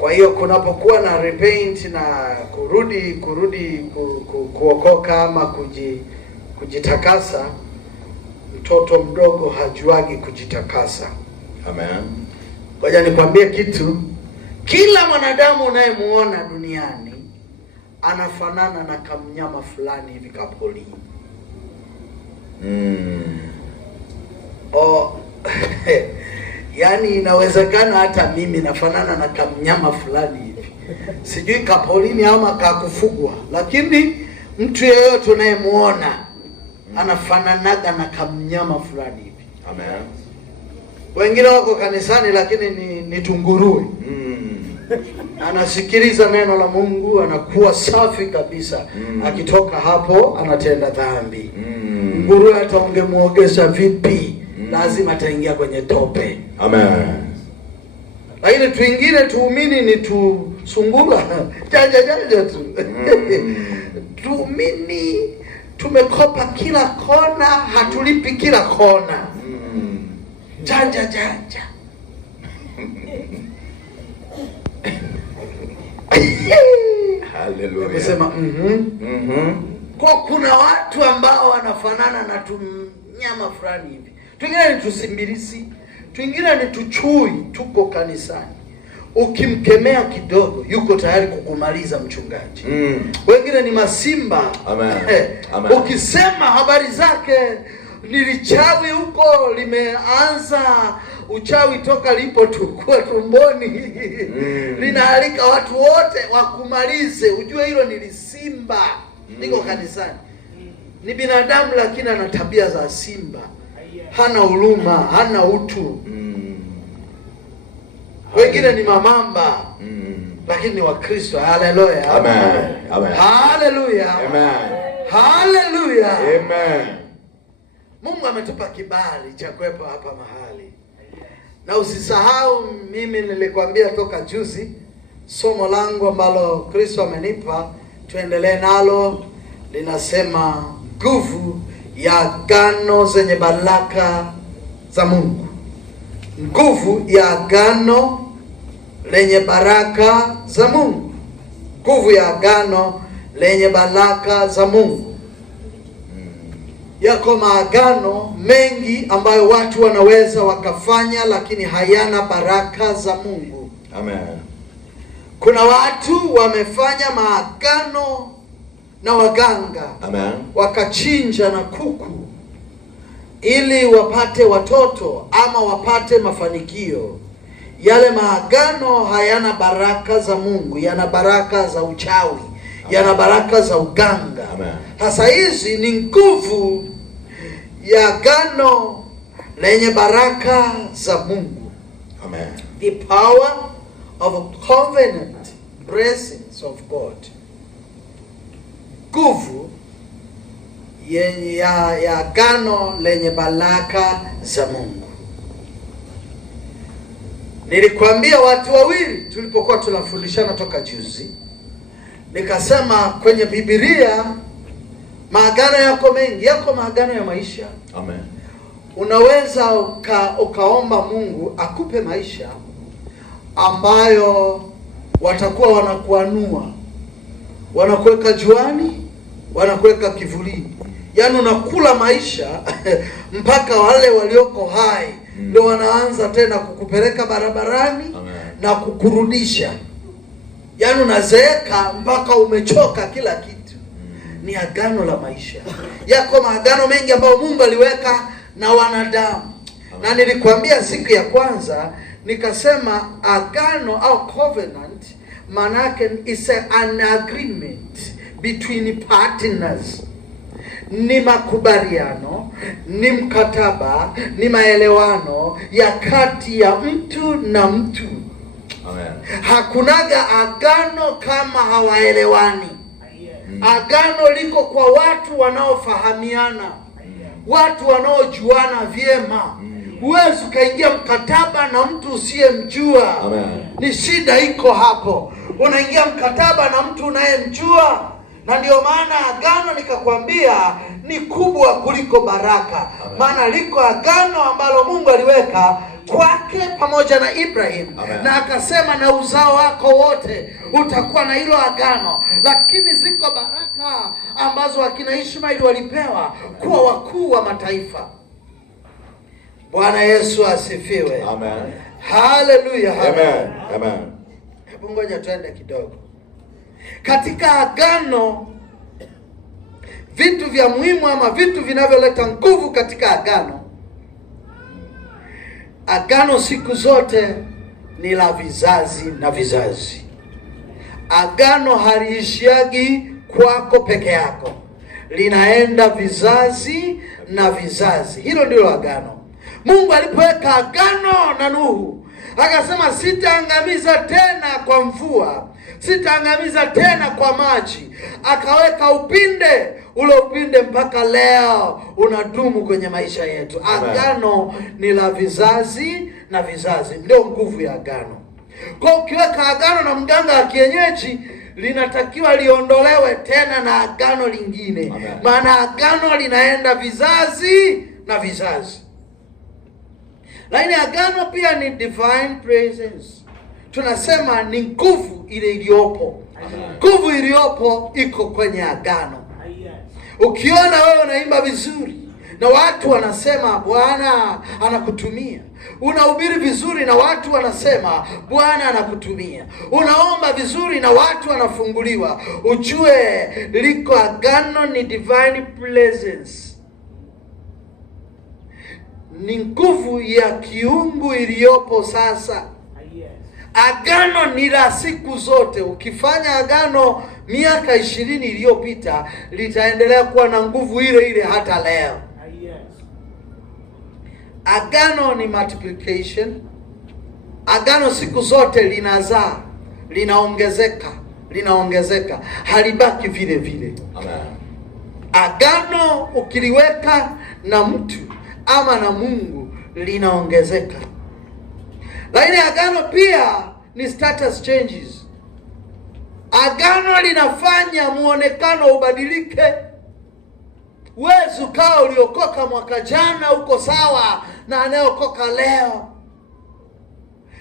Kwa hiyo kunapokuwa na repent na kuokoka ama kujitakasa, mtoto mdogo hajuagi kujitakasa. Amen. Ngoja nikwambie kitu, kila mwanadamu unayemuona duniani anafanana na kamnyama fulani hivi kapoli. Yaani inawezekana hata mimi nafanana na kamnyama fulani hivi. Sijui kapolini ama kakufugwa, lakini mtu yeyote unayemuona anafananaga na kamnyama fulani hivi. Amen. Wengine wako kanisani lakini ni tunguruwe. Anasikiliza neno la Mungu, anakuwa safi kabisa. Akitoka hapo anatenda dhambi. Nguruwe hata ungemuogesha vipi, lazima ataingia kwenye tope. Amen. Lakini tuingine tuumini ni tusungula jaja tu. Tuumini tumekopa kila kona, hatulipi kila kona. Janja. Hallelujah. Nimesema Kwa kuna watu ambao wanafanana na tunyama fulani hivi. Twingine ni tusimbilisi, twingine ni tuchui, tuko kanisani. Ukimkemea kidogo yuko tayari kukumaliza mchungaji. Wengine ni masimba. Amen. Amen. Ukisema habari zake nilichawi huko, limeanza uchawi toka lipo tukua tumboni. Linaalika watu wote wakumalize. Ujue hilo ni simba. Niko kanisani. Ni binadamu lakini ana tabia za simba. Hana huruma, hana utu. Wengine ni mamamba. Lakini ni Wakristo. Haleluya. Amen. Amen. Haleluya. Amen. Haleluya. Amen. Mungu ametupa kibali cha kuwepo hapa mahali. Na usisahau, mimi nilikwambia toka juzi somo langu ambalo Kristo amenipa tuendelee nalo, linasema nguvu ya agano zenye baraka za Mungu. Nguvu ya agano lenye baraka za Mungu. Nguvu ya agano lenye baraka za Mungu. Yako maagano mengi ambayo watu wanaweza wakafanya lakini hayana baraka za Mungu. Amen. Kuna watu wamefanya maagano na waganga. Amen. Wakachinja na kuku ili wapate watoto ama wapate mafanikio. Yale maagano hayana baraka za Mungu, yana baraka za uchawi. Yana baraka za uganga. Amen. Sasa hizi ni nguvu ya agano lenye baraka za Mungu. Amen. The power of covenant blessings of God. Nguvu ya agano lenye baraka za Mungu. Nilikwambia watu wawili tulipokuwa tunafundishana toka juzi. Nikasema kwenye Biblia maagano yako mengi, yako maagano ya maisha. Amen. Unaweza ukaomba Mungu akupe maisha ambayo watakuwa wanakuanua, wanakuweka juani, wanakuweka kivulini. Yaani unakula maisha mpaka wale walioko hai ndio wanaanza tena kukupeleka barabarani. Amen. Na kukurudisha. Yaani unazeeka mpaka umechoka kila kitu. Ni agano la maisha. Yako maagano mengi ambayo Mungu aliweka na wanadamu. Na nilikwambia siku ya kwanza nikasema agano au covenant manake is an agreement between partners. Ni makubaliano, ni mkataba, ni maelewano ya kati ya mtu na mtu. Amen. Hakunaga agano kama hawaelewani. Agano liko kwa watu wanaofahamiana, watu wanaojuana vyema. Huwezi ukaingia mkataba na mtu usiyemjua. Amen. Ni shida iko hapo. Unaingia mkataba na mtu unayemjua. Na ndio maana agano nikakwambia ni kubwa kuliko baraka. Maana liko agano ambalo Mungu aliweka kwake pamoja na Ibrahim. Na akasema na uzao wako wote utakuwa na hilo agano. Lakini ziko baraka ambazo akina Ishmaeli walipewa kuwa wakuu wa mataifa. Bwana Yesu asifiwe. Amen. Haleluya. Amen. Amen. Hebu ngoja tuende kidogo. Katika agano, vitu vya muhimu ama vitu vinavyoleta nguvu katika agano. Agano siku zote ni la vizazi na vizazi. Agano haliishiagi kwako peke yako, linaenda vizazi na vizazi. Hilo ndilo agano. Mungu alipoweka agano na Nuhu, akasema sitaangamiza tena kwa mvua, sitaangamiza tena kwa maji. Akaweka upinde, ule upinde mpaka leo unadumu kwenye maisha yetu. Agano ni la vizazi na vizazi, ndio nguvu ya agano. Kwa ukiweka agano na mganga wa kienyeji, linatakiwa liondolewe tena na agano lingine. Maana agano linaenda vizazi na vizazi. Lakini agano pia ni divine presence. Tunasema ni nguvu ile iliyopo. Nguvu iliyopo iko kwenye agano. Ukiona wewe unaimba vizuri na watu wanasema Bwana anakutumia. Unahubiri vizuri na watu wanasema Bwana anakutumia. Unaomba vizuri na watu wanafunguliwa. Ujue liko agano, ni divine presence. Ni nguvu ya kiungu iliyopo sasa. Agano ni la siku zote. Ukifanya agano miaka 20 iliyopita, litaendelea kuwa na nguvu ile ile hata leo. Agano ni multiplication. Agano siku zote linazaa, linaongezeka, halibaki vile vile. Amen. Agano ukiliweka na mtu ama na Mungu linaongezeka. Lakini agano pia ni status changes. Agano linafanya muonekano ubadilike. Wewe ukao uliokoka mwaka jana uko sawa na anayeokoka leo.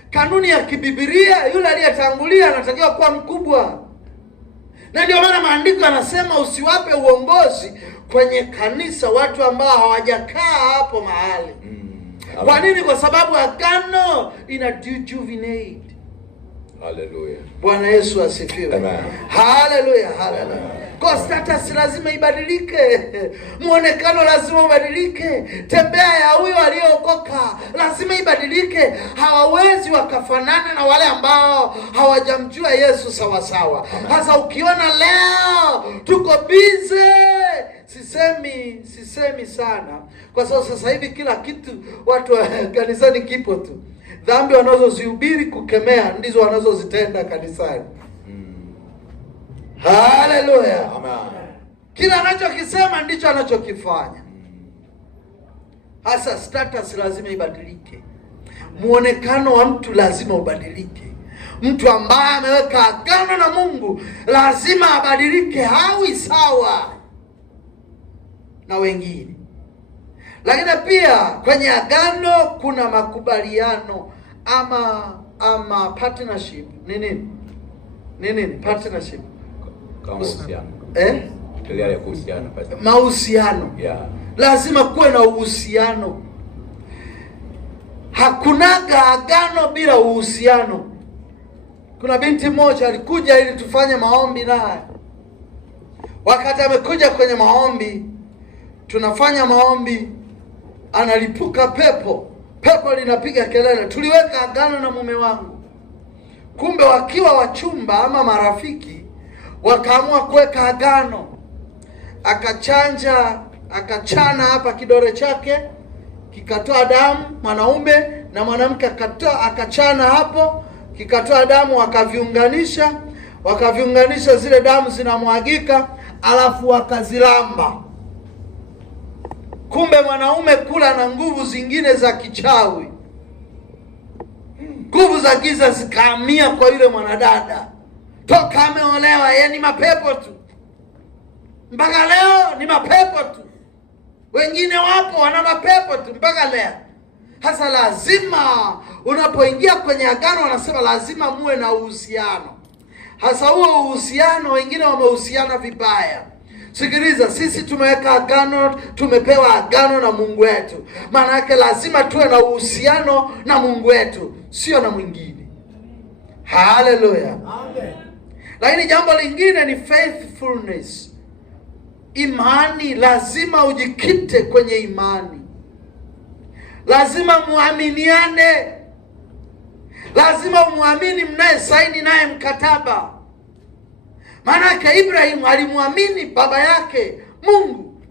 Kanuni ya kibibilia, yule aliyetangulia anatakiwa kuwa mkubwa. Na ndio maana maandiko yanasema usiwape uongozi kwenye kanisa watu ambao hawajakaa hapo mahali. Kwa nini? Kwa sababu agano ina rejuvenate. Hallelujah. Bwana Yesu asifiwe. Amen. Hallelujah, hallelujah. Kwa status lazima ibadilike. Muonekano lazima ubadilike. Tembea ya huyo aliyeokoka lazima ibadilike. Hawawezi wakafanana na wale ambao hawajamjua Yesu sawa sawa. Sasa ukiona leo tuko busy, sisemi sana, kwa sababu sasa hivi kila kitu watu wa kanisani kipo tu. Dhambi wanazozihubiri kukemea ndizo wanazozitenda kanisani. Haleluya. Amen. Kila anachokisema ndicho anachokifanya. Hasa status lazima ibadilike. Muonekano wa mtu lazima ubadilike. Mtu ambaye ameweka agano na Mungu lazima abadilike, hawi sawa na wengine. Lakini pia kwenye agano kuna makubaliano ama partnership. Nini? Partnership. Mahusiano. Yeah. Lazima kuwe na uhusiano. Hakunaga agano bila uhusiano. Kuna binti moja alikuja ili tufanye maombi naye. Wakati amekuja kwenye maombi, tunafanya maombi, analipuka pepo linapiga kelele. Tuliweka agano na mume wangu. Kumbe wakiwa wachumba ama marafiki, wakaamua kuweka agano. Akachana hapa kidole chake kikatoa damu, mwanaume na mwanamke akachana hapo kikatoa damu, wakaviunganisha, zile damu zinamwagika, alafu wakazilamba. Kumbe mwanaume kula na nguvu zingine za kichawi, nguvu za giza zikahamia kwa yule mwanadada. Toka ameolewa, yeye ni mapepo tu, mpaka leo ni mapepo tu. Wengine wapo wana mapepo tu mpaka leo. Hasa lazima unapoingia kwenye agano, wanasema lazima muwe na uhusiano. Hasa huo uhusiano, wengine wamehusiana vibaya. Sikiliza, sisi tumeweka agano, tumepewa agano na Mungu wetu. Maana yake lazima tuwe na uhusiano na Mungu wetu, sio na mwingine. Haleluya. Amen. Lakini jambo lingine ni faithfulness. Imani, lazima ujikite kwenye imani. Lazima muaminiane. Lazima umuamini mnaye saini naye mkataba. Maanake Ibrahim alimwamini baba yake Mungu.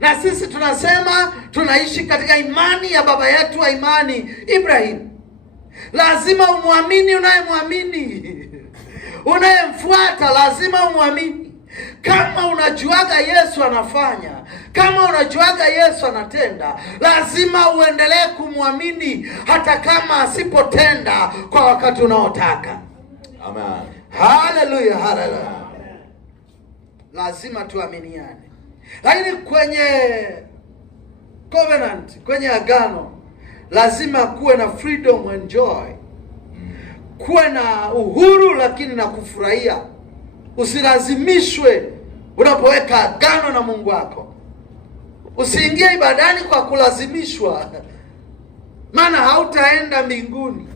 Na sisi tunasema tunaishi katika imani ya baba yetu wa imani Ibrahim. Lazima umuamini unayemwamini. Unayemfuata lazima umuamini. Kama unajuaga Yesu anafanya, kama unajuaga Yesu anatenda, lazima uendelee kumwamini hata kama asipotenda kwa wakati unaotaka. Amen. Haleluya, haleluya. Lazima tuaminiane. Lakini kwenye covenant, kwenye agano, lazima kuwe na freedom and joy. Kuwe na uhuru lakini na kufurahia. Usilazimishwe unapoweka agano na Mungu wako. Usiingie ibadani kwa kulazimishwa, maana hautaenda mbinguni.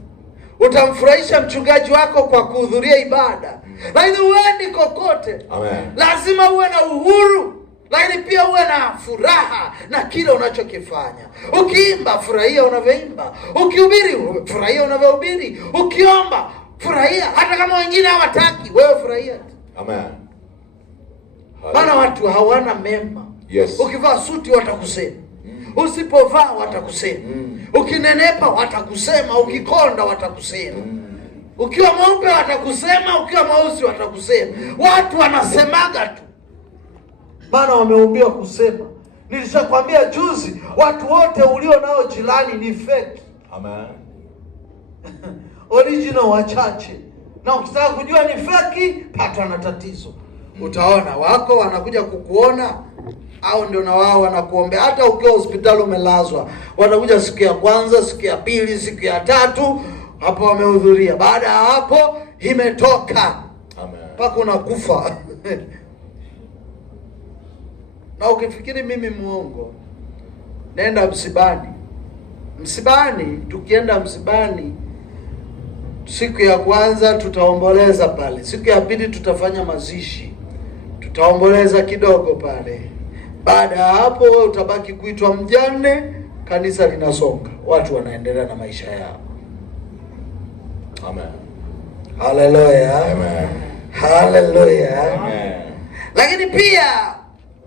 Utamfurahisha mchungaji wako kwa kuhudhuria ibada, lakini uendi kokote. Amen. Lazima uwe na uhuru, lakini pia uwe na furaha na kile unachokifanya. Ukiimba, furahia unavyoimba. Ukihubiri, furahia unavyohubiri. Ukiomba, furahia hata kama wengine hawataki, wewe furahia. Amen. Maana watu hawana mema. Yes. Ukivaa suti watakusema. Usipovaa watakusema. Ukinenepa watakusema, ukikonda watakusema. Ukiwa mweupe watakusema, ukiwa mweusi watakusema. Watu wanasemaga tu, maana wameumbiwa kusema. Nilishakwambia juzi, watu wote ulio nao jirani ni fake. Amen. Original wachache. Na ukitaka kujua ni fake, patwa na tatizo. Utaona wako wanakuja kukuona, au ndio na wao wanakuombea. Hata ukiwa hospitali umelazwa, wanakuja siku ya kwanza, siku ya pili, siku ya tatu, hapo wamehudhuria. Baada ya hapo imetoka. Amen. Mpaka unakufa. Na ukifikiri mimi muongo, nenda msibani. Msibani, tukienda msibani, siku ya kwanza tutaomboleza pale. Siku ya pili tutafanya mazishi. Tutaomboleza kidogo pale. Baada ya hapo wewe utabaki kuitwa mjane, kanisa linasonga. Watu wanaendelea na maisha yao. Amen. Haleluya. Amen. Haleluya. Amen. Lakini pia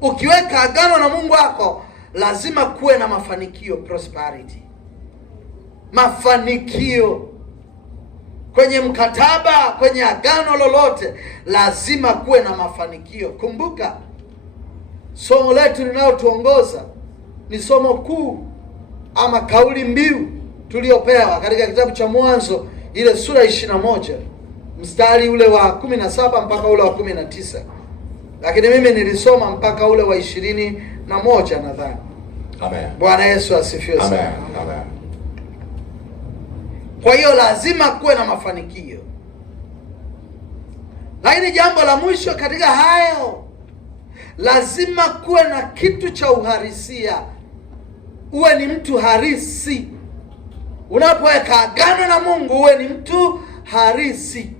ukiweka agano na Mungu wako, lazima kuwe na mafanikio, prosperity. Mafanikio. Kwenye mkataba, kwenye agano lolote, lazima kuwe na mafanikio. Kumbuka, somo letu linalotuongoza ni somo kuu ama kauli mbiu tuliopewa katika kitabu cha Mwanzo, ile sura 21, mstari ule wa 17 mpaka ule wa 19. Lakini mimi nilisoma mpaka ule wa 21 nadhani. Amen. Bwana Yesu asifiwe sana. Amen. Amen. Kwa hiyo lazima kuwe na mafanikio. Lakini jambo la mwisho katika hayo, lazima kuwe na kitu cha uhalisia. Uwe ni mtu halisi. Unapoweka agano na Mungu, uwe ni mtu halisi.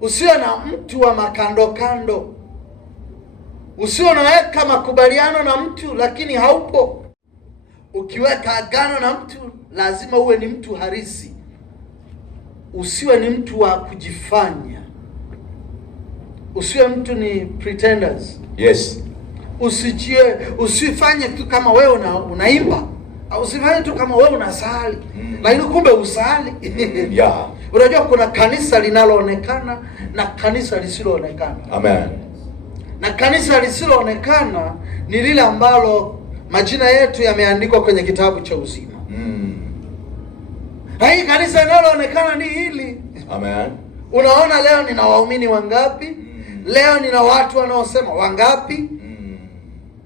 Usiwe na mtu wa makando kando. Usiwe unaweka makubaliano na mtu lakini haupo. Ukiweka agano na mtu, lazima uwe ni mtu halisi. Usiwe ni mtu wa kujifanya. Usiwe mtu ni pretenders. Yes. Usifanye tu kama wewe unaimba. Au usifanye tu kama wewe unasali. Lakini kumbe usali. Yeah. Unajua kuna kanisa linaloonekana na kanisa lisiloonekana. Amen. Na kanisa lisiloonekana ni lile ambalo majina yetu yameandikwa kwenye kitabu cha uzima. Na hii kanisa linaloonekana ni hili. Amen. Unaona leo nina waumini wangapi? Leo nina watu wanaosema wangapi?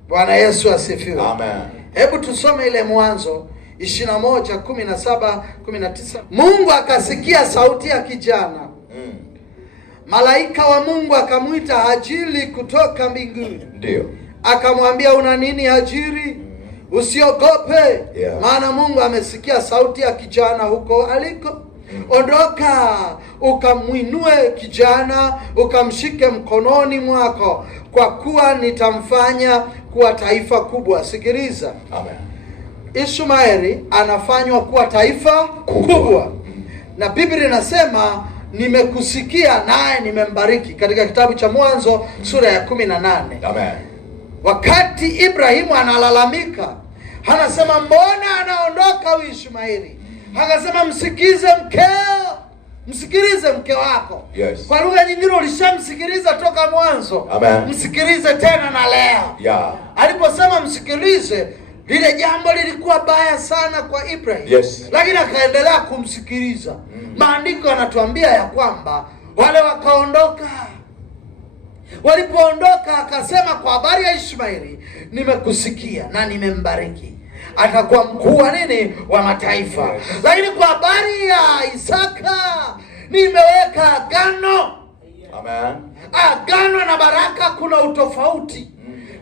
Bwana Yesu asifiwe. Amen. Hebu tusome ile Mwanzo 21:17-19. Mungu akasikia sauti ya kijana. Malaika wa Mungu akamwita Hajiri kutoka mbinguni. Ndio. Akamwambia, una nini Hajiri? Usiogope, maana Mungu amesikia sauti ya kijana huko aliko. Ondoka, ukamwinue kijana, ukamshike mkononi mwako, kwa kuwa nitamfanya kuwa taifa kubwa. Sikiliza. Amen. Ishmaeli anafanywa kuwa taifa kubwa. Na Biblia inasema nimekusikia naye nimembariki, katika kitabu cha Mwanzo sura ya 18. Amen. Wakati Ibrahimu analalamika, anasema mbona anaondoka huyu Ishmaeli? Akasema msikilize mkeo, msikilize mke wako. Yes. Kwa lugha nyingine ulishamsikiliza toka mwanzo. Amen. Msikilize tena na leo. Yeah. Aliposema msikilize, lile jambo lilikuwa baya sana kwa Ibrahim. Yes. Lakini akaendelea kumsikiliza. Maandiko yanatuambia ya kwamba wale wakaondoka. Walipoondoka akasema kwa habari ya Ishmaeli, nimekusikia na nimembariki, atakuwa mkuu wa nini? Wa mataifa. Yes. Lakini kwa habari ya Isaka nimeweka agano. Amen. Agano na baraka kuna utofauti.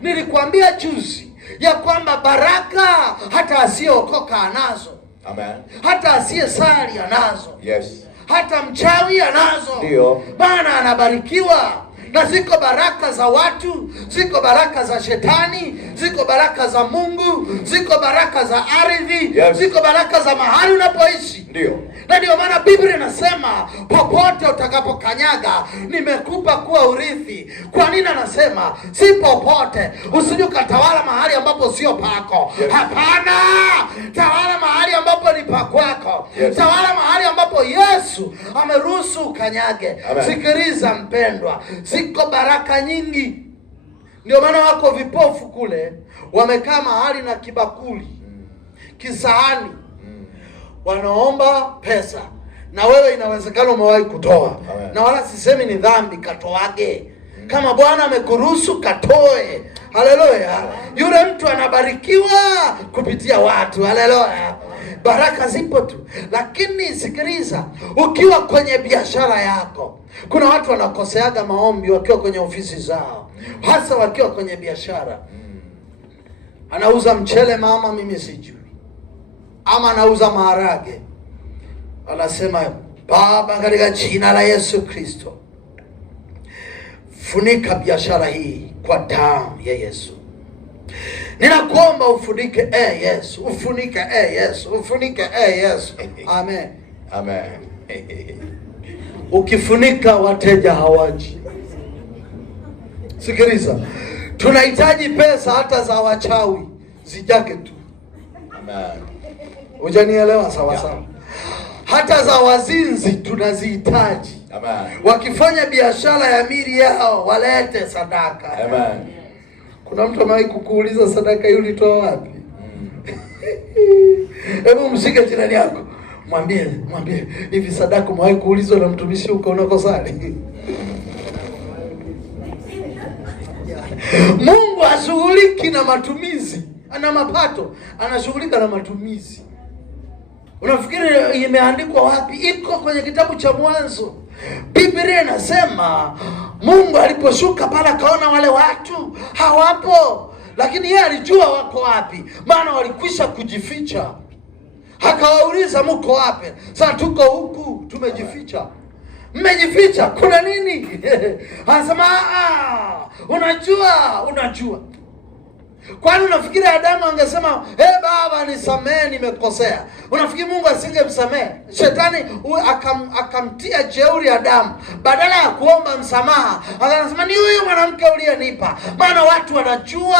Nilikwambia juzi ya kwamba baraka hata asiyeokoka anazo. Amen. Hata asiyesali anazo. Yes. Hata mchawi anazo. Ndio. Maana anabarikiwa. Na ziko baraka za watu, ziko baraka za shetani, ziko baraka za Mungu, ziko baraka za ardhi. Yes. Ziko baraka za mahali unapoishi. Ndio. Na ndio maana Biblia inasema popote utakapokanyaga nimekupa kuwa urithi. Kwa nini anasema si popote? Usije ukatawala mahali ambapo sio pako. Yes. Hapana, tawala mahali ambapo ni pakwako. Yes. Tawala mahali ambapo Yesu ameruhusu ukanyage. Amen. Sikiliza mpendwa, ziko baraka nyingi. Ndio maana wako vipofu kule wamekaa mahali na kibakuli, kisahani, wanaomba pesa, na wewe inawezekana umewahi kutoa. Amen. Na wala sisemi ni dhambi, katoage. Kama Bwana amekuruhusu katoe. Haleluya. Yule mtu anabarikiwa kupitia watu. Haleluya. Baraka zipo tu. Lakini sikiliza, ukiwa kwenye biashara yako, kuna watu wanakoseaga maombi wakiwa kwenye ofisi zao, hasa wakiwa kwenye biashara. Anauza mchele mama, mimi sijui, ama anauza maharage, anasema Baba, katika jina la Yesu Kristo, funika biashara hii kwa damu ya Yesu. Ninakuomba ufunike, Yesu, ufunike, Yesu, ufunike, Yesu. Amen. Amen. Ukifunika wateja hawaji. Sikiliza, tunahitaji pesa hata za wachawi zijake tu. Amen. Hujanielewa sawa sawa? Hata za wazinzi tunazihitaji. Amen. Wakifanya biashara ya mili yao walete sadaka. Amen. Kuna mtu amewahi kukuuliza sadaka hiyo ulitoa wapi? Hebu mshike jirani yako, mwambie hivi, sadaka umewahi kuulizwa na mtumishi uko unakosali? Mungu hashughuliki na matumizi, ana mapato, anashughulika na matumizi. Unafikiri imeandikwa wapi? Iko kwenye kitabu cha Mwanzo. Biblia inasema Mungu aliposhuka pale akaona wale watu hawapo, lakini yeye alijua wako wapi, maana walikwisha kujificha. Akawauliza, mko wapi? Sasa tuko huku tumejificha. Mmejificha kuna nini? Anasema unajua. Kwani unafikiri Adamu angesema Baba nisamehe nimekosea? Unafikiri Mungu asingemsamehe? Shetani akamtia jeuri Adamu, badala ya kuomba msamaha akasema ni huyu mwanamke uliyenipa, maana watu wanajua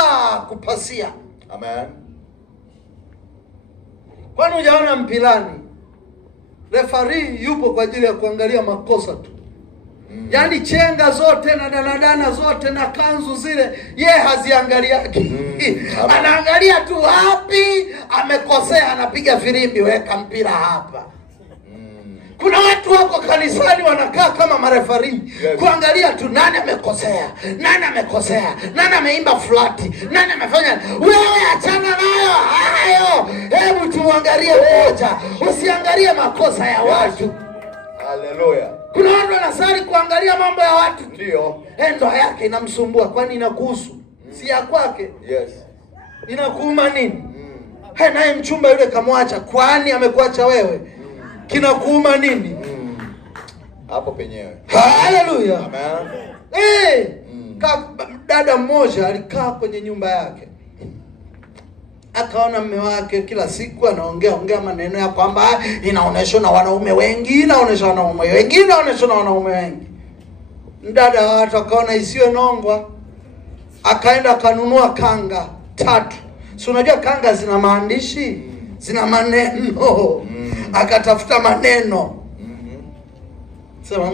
kupasia. Amen. Kwani hujaona mpilani refari yupo kwa ajili ya kuangalia makosa tu? Yaani chenga zote na danadana zote na kanzu zile ye haziangaliaki. Anaangalia tu wapi amekosea, anapiga firimbi, weka mpira hapa. Kuna watu wako kanisani wanakaa kama marefari. Yes. Kuangalia tu nani amekosea, nani ameimba flati, nani amefanya. Wewe achana nayo. hayo, hebu tumwangalie mmoja. Usiangalie makosa ya watu. Haleluya. Kuna watu wanasali kuangalia mambo ya watu. Ndio. Ndoa yake inamsumbua, kwani inakuhusu? Si ya kwake. Yes. Inakuuma nini? Naye mchumba yule kamwacha, kwani amekuacha wewe? Kinakuuma nini? Hapo penyewe. Haleluya. Amen. Dada mmoja alikaa kwenye nyumba yake, akaona mume wake kila siku anaongea maneno ya kwamba inaonyeshwa na wanaume wengi, inaonyeshwa na wanaume wengi, inaonyeshwa na wanaume wengi. Dada wa watu akaona isiwe nongwa, akaenda akanunua kanga 3. Si unajua kanga zina maandishi, zina maneno. Akatafuta maneno. Sema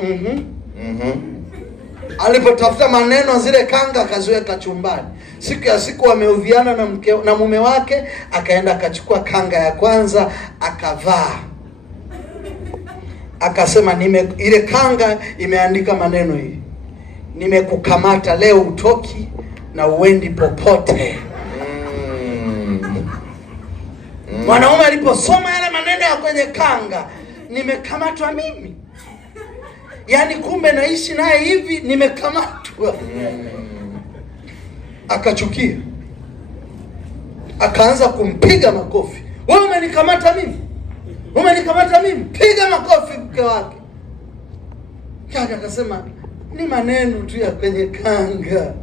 Alipotafuta maneno, zile kanga akaziweka chumbani. Siku ya siku wameudhiana na mume wake, akaenda akachukua kanga ya kwanza akavaa. Akasema ile kanga imeandika maneno hii: nimekukamata leo, utoki na uendi popote. Mwanaume aliposoma yale maneno ya kwenye kanga, nimekamatwa mimi, yaani kumbe naishi naye hivi, nimekamatwa. Akachukia, akaanza kumpiga makofi. Wewe umenikamata mimi, umenikamata mimi, piga makofi mke wake. Kaka akasema ni maneno tu ya kwenye kanga.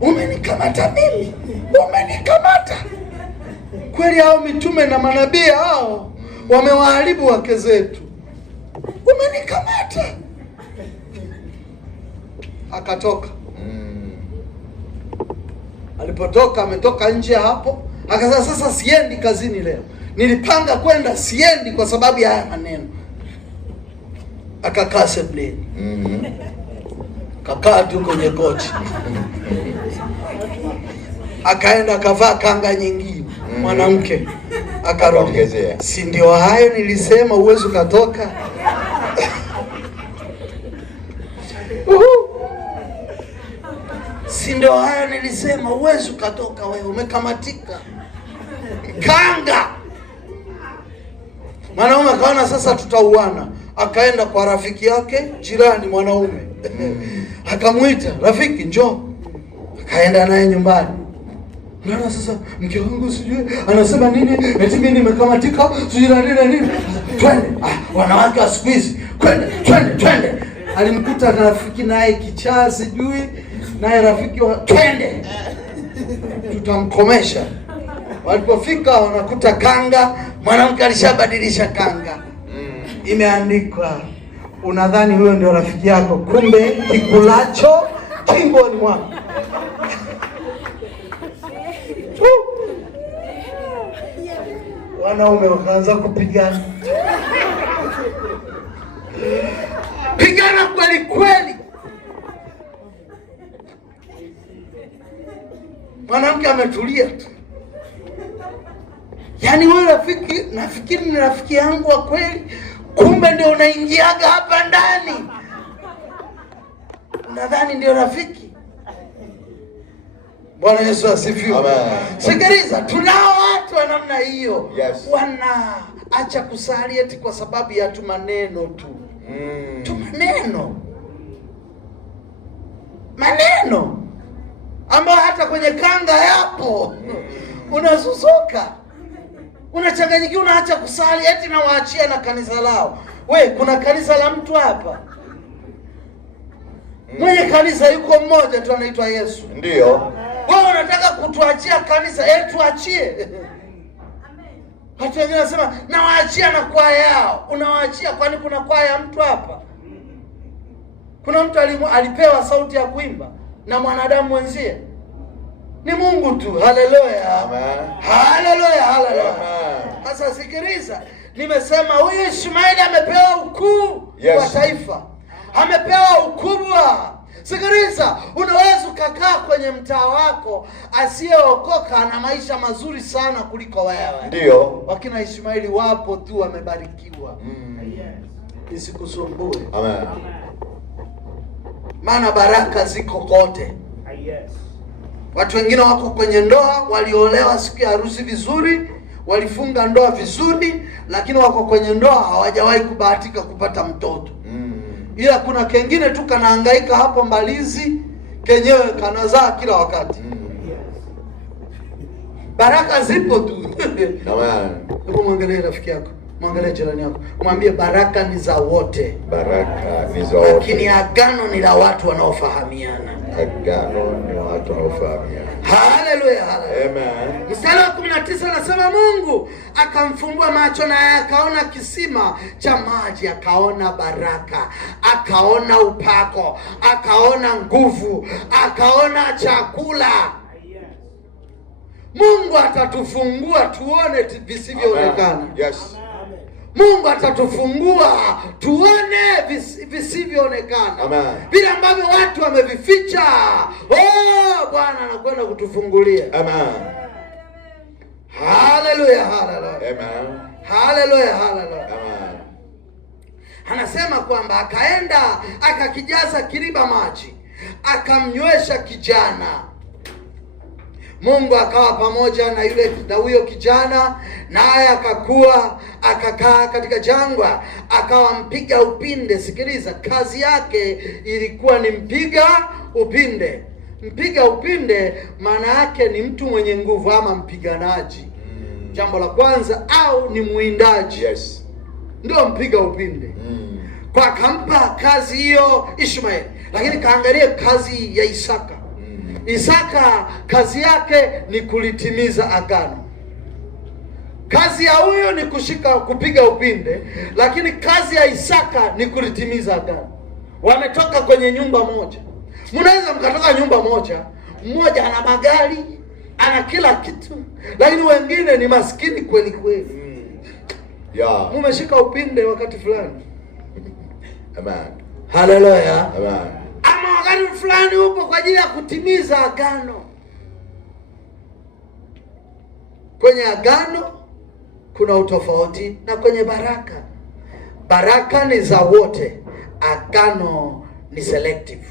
Umenikamata mimi, umenikamata. Kweli hao mitume na manabii hao wamewaharibu wake zetu. Umenikamata. Akatoka. Alipotoka, ametoka nje hapo, akasema sasa siendi kazini leo. Nilipanga kwenda, siendi kwa sababu ya haya maneno. Akakaa sebuleni. Kakaa tu kwenye kochi. Akaenda akavaa kanga nyingine. Mwanamke akaongezea, si ndio hayo nilisema uwezi ukatoka? Si ndio hayo nilisema uwezi ukatoka, wewe umekamatika kanga. Mwanaume akaona sasa tutauana, akaenda kwa rafiki yake jirani mwanaume. Akamuita, rafiki njoo. Akaenda naye nyumbani. Unaona sasa mke wangu sijui anasema nini, eti mimi nimekamatika, sijui nini. Twende. Wanawake wa siku hizi, twende. Alimkuta rafiki naye kichaa sijui, naye rafiki twende. Tutamkomesha. Walipofika wanakuta kanga, mwanamke alishabadilisha kanga. Imeandikwa, unadhani huyo ndio rafiki yako, kumbe kikulacho kimboni mwako. Wanaume wakaanza kupigana. Pigana kweli kweli. Mwanamke ametulia tu. Yaani wewe rafiki, nafikiri ni rafiki yangu wa kweli, kumbe ndio unaingiaga hapa ndani. Unadhani ndio rafiki? Bwana Yesu asifiwe. Amen. Sikiliza, tunao watu wa namna hiyo. Yes. Wanaacha kusali eti kwa sababu ya tu maneno tu. Tu maneno ambayo hata kwenye kanga yapo. Unasusuka, unachanganyikiwa, unaacha kusali eti na waachia na kanisa lao. We, kuna kanisa la mtu hapa? Mwenye kanisa yuko mmoja tu, anaitwa Yesu. Ndio. Wewe unataka kutuachia kanisa, tuachie. Watu wengine wanasema nawaachia na kwaya yao. Unawaachia kwani kuna kwaya ya mtu hapa? Kuna mtu alipewa sauti ya kuimba na mwanadamu mwenzie? Ni Mungu tu. Haleluya. Amen. Haleluya. Sasa sikiliza, nimesema huyu Ishmaeli amepewa ukuu wa taifa. Amepewa ukubwa. Sikiliza, unaweza ukakaa kwenye mtaa wako asiyeokoka na maisha mazuri sana kuliko wewe. Ndio. Wakina Ishmaeli wapo tu, wamebarikiwa. Isikusumbue. Amen. Maana baraka ziko kote. Watu wengine wako kwenye ndoa, waliolewa siku ya harusi vizuri, walifunga ndoa vizuri, lakini wako kwenye ndoa hawajawahi kubahatika kupata mtoto. Ila kuna kengine tu kanahangaika hapo Mbalizi, kenyewe kanazaa kila wakati. Baraka zipo tu. Hebu mwangalie rafiki yako, mwangalie jirani yako, mwambie baraka ni za wote. Baraka ni za wote. Lakini agano ni la watu wanaofahamiana. Agano ni watu wanaofahamiana. Haleluya, haleluya. Amen. Mstari wa 19 anasema Mungu akamfumbua macho naye akaona kisima cha maji, akaona baraka, akaona upako, akaona nguvu, akaona chakula. Mungu atatufungua tuone visivyoonekana. Yes. Mungu atatufungua tuone visivyoonekana. Amen. Vile ambavyo watu wamevificha. Bwana anakwenda kutufungulia. Amen. Haleluya, haleluya. Amen. Haleluya, haleluya. Amen. Anasema kwamba akaenda akakijaza kiriba maji, akamnywesha kijana. Mungu akawa pamoja na huyo kijana, naye akakua, akakaa katika jangwa, akawa mpiga upinde. Sikiliza, kazi yake ilikuwa ni mpiga upinde. Mpiga upinde maana yake ni mtu mwenye nguvu ama mpiganaji. Jambo la kwanza, au ni mwindaji. Yes. Ndio mpiga upinde. Kwa akampa kazi hiyo Ishmaeli, lakini kaangalia kazi ya Isaka. Isaka kazi yake ni kulitimiza agano. Kazi ya huyo ni kupiga upinde, lakini kazi ya Isaka ni kulitimiza agano. Wametoka kwenye nyumba moja. Mnaweza mkatoka nyumba moja, mmoja ana magari, ana kila kitu, lakini wengine ni maskini kweli kweli. Yeah. Mumeshika upinde wakati fulani. Amen. Haleluya. Amen. Ama wakati fulani upo kwa ajili ya kutimiza agano. Kwenye agano kuna utofauti na kwenye baraka. Baraka ni za wote, agano ni selective.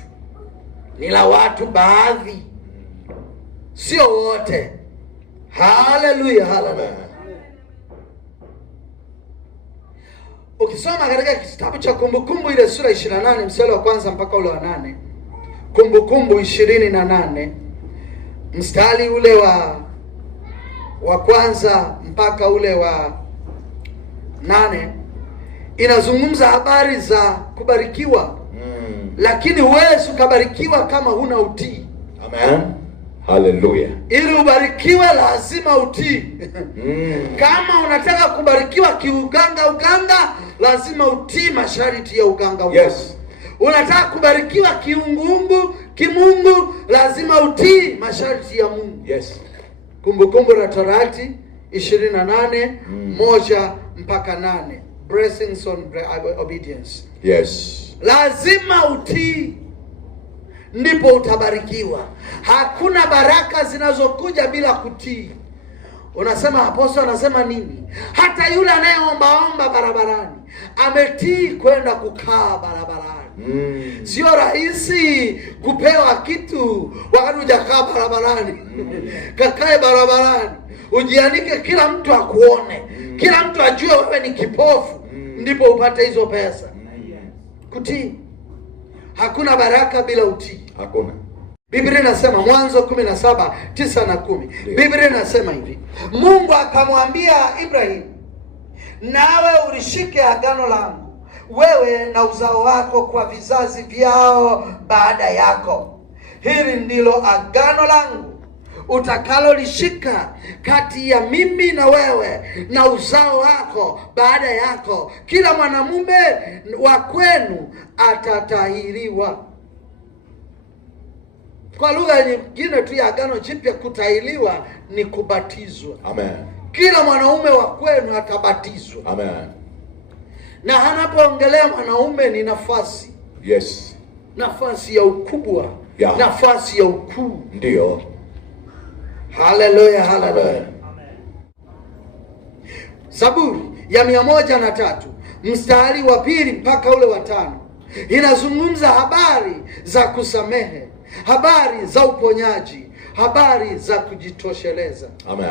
Ni la watu baadhi, sio wote. Haleluya, haleluya. Ukisoma katika kitabu cha Kumbukumbu ile sura 28 mstari wa kwanza mpaka ule wa 8. Kumbukumbu 28 mstari ule wa kwanza mpaka ule wa 8 inazungumza habari za kubarikiwa. Lakini huwezi ukabarikiwa kama huna utii. Amen. Hallelujah. Ili ubarikiwe lazima utii. Kama unataka kubarikiwa uganga, lazima utii masharti ya uganga. Yes. Unataka kubarikiwa kimungu, lazima utii masharti ya Mungu. Yes. Kumbukumbu la Torati 28 1 mpaka 8. Blessings on obedience. Yes. Lazima utii, ndipo utabarikiwa. Hakuna baraka zinazokuja bila kutii. Unasema apostol anasema nini? Hata yule anayeomba barabarani ametii kwenda kukaa barabarani. Sio rahisi kupewa kitu wakati hujakaa barabarani. Kakae barabarani, ujianike, kila mtu akuone, kila mtu ajue wewe ni kipofu, ndipo upate hizo pesa. Kutii. Hakuna baraka bila utii. Hakuna. Biblia inasema Mwanzo 17:9 na 10. Biblia inasema hivi, Mungu akamwambia Ibrahim, nawe ulishike agano langu, wewe na uzao wako kwa vizazi vyao baada yako. Hili ndilo agano langu utakalolishika kati ya mimi na wewe na uzao wako baada yako. Kila mwanamume wa kwenu atatahiriwa. Kwa lugha nyingine tu ya agano jipya, kutahiriwa ni kubatizwa. Amen. Kila mwanaume wa kwenu atabatizwa. Amen. Na anapoongelea mwanaume ni nafasi. Yes. Nafasi ya ukubwa. Yeah. Nafasi ya ukuu. Ndio. Haleluya, haleluya. Zaburi ya 103 mstari wa 2 mpaka ule wa 5 inazungumza habari za kusamehe, habari za uponyaji, habari za kujitosheleza. Amen.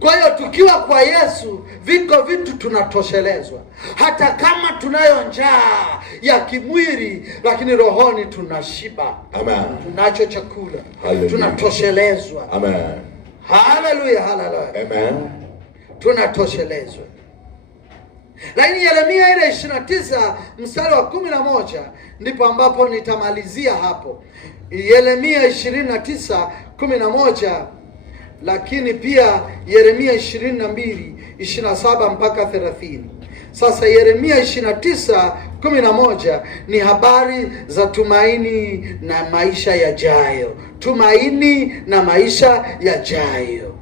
Kwa hiyo tukiwa kwa Yesu, viko vitu tunatoshelezwa. Hata kama tunayo njaa ya kimwili, lakini rohoni tunashiba. Amen. Tunacho chakula. Hallelujah. Tunatoshelezwa. Amen. Hallelujah, hallelujah. Amen. Tunatoshelezwa. Lakini Yeremia ile 29 mstari wa 11 ndipo ambapo nitamalizia hapo. Yeremia 29:11, lakini pia Yeremia 22:27 mpaka 30. Sasa Yeremia 29:11 ni habari za tumaini na maisha yajayo. Tumaini na maisha yajayo.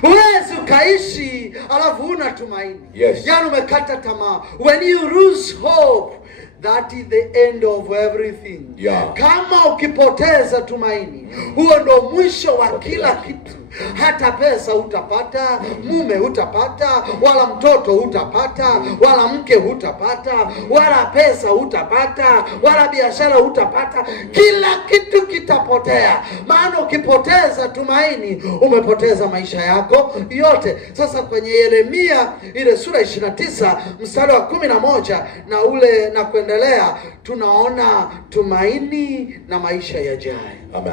Huwezi ukaishi alafu huna tumaini. Yes. Yaani umekata tamaa. When you lose hope, that is the end of everything. Yeah. Kama ukipoteza tumaini, huo ndo mwisho wa kila kitu. Hata pesa hutapata, mume hutapata, wala mtoto hutapata, wala mke hutapata, wala pesa hutapata, wala biashara hutapata. Kila kitu kitapotea. Maana ukipoteza tumaini, umepoteza maisha yako yote. Sasa kwenye Yeremia ile sura 29 mstari wa 11 na ule na kuendelea, tunaona tumaini na maisha yajayo. Amen.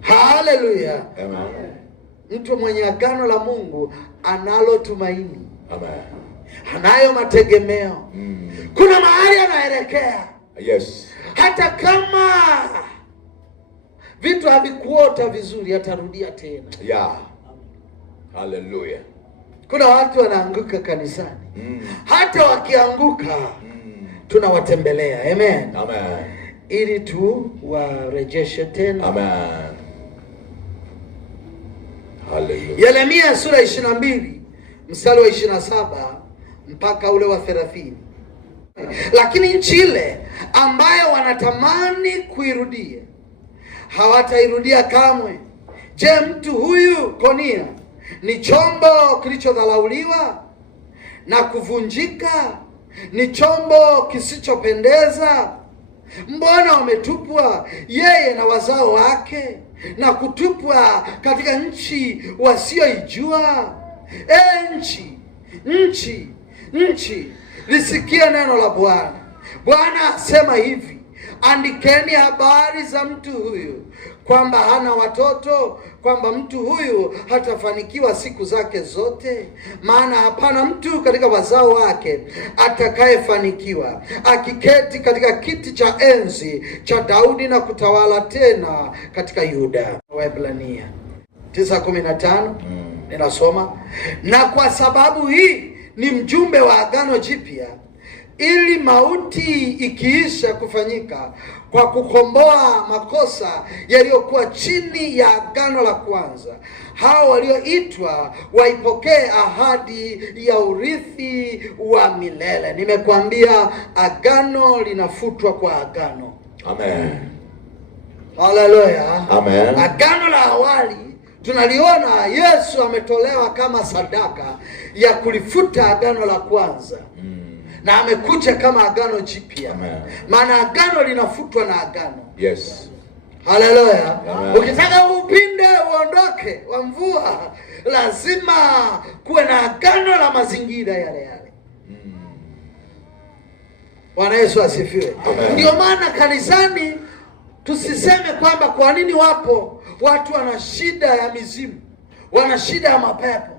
Hallelujah. Amen. Mtu mwenye agano la Mungu analo tumaini. Amen. Anayo mategemeo. Kuna mahali anaelekea. Yes. Hata kama vitu havikuota vizuri, atarudia tena. Yeah. Hallelujah. Kuna watu wanaanguka kanisani. Hata wakianguka tunawatembelea. Amen. Amen. Ili tu warejeshe tena. Amen. Hallelujah. Yeremia sura 22 mstari wa 27 mpaka ule wa 30. Lakini nchi ile ambayo wanatamani kuirudia, hawatairudia kamwe. Je, mtu huyu Konia ni chombo kilichodharauliwa na kuvunjika? Ni chombo kisichopendeza? Mbona wametupwa yeye na wazao wake, na kutupwa katika nchi wasioijua? Nchi, lisikie neno la Bwana. Bwana asema hivi: andikeni habari za mtu huyu, kwamba hana watoto, kwamba mtu huyu hatafanikiwa siku zake zote. Maana hapana mtu katika wazao wake atakayefanikiwa, akiketi katika kiti cha enzi cha Daudi na kutawala tena katika Yuda. Waebrania 9:15 ninasoma, na kwa sababu hii ni mjumbe wa agano jipya, ili mauti ikiisha kufanyika kwa kukomboa makosa yaliyokuwa chini ya agano la kwanza, hao walioitwa waipokee ahadi ya urithi wa milele. Nimekuambia agano linafutwa kwa agano. Amen. Hallelujah. Amen. Agano la awali tunaliona Yesu ametolewa kama sadaka ya kulifuta agano la kwanza. Na amekuja kama agano jipya. Maana agano linafutwa na agano. Yes. Hallelujah. Ukitaka upinde uondoke wa mvua, lazima kuwe na agano la mazingira yale yale. Bwana Yesu asifiwe. Ndio maana kanisani tusiseme kwamba kwa nini wapo watu wana shida ya mizimu, wana shida ya mapepo.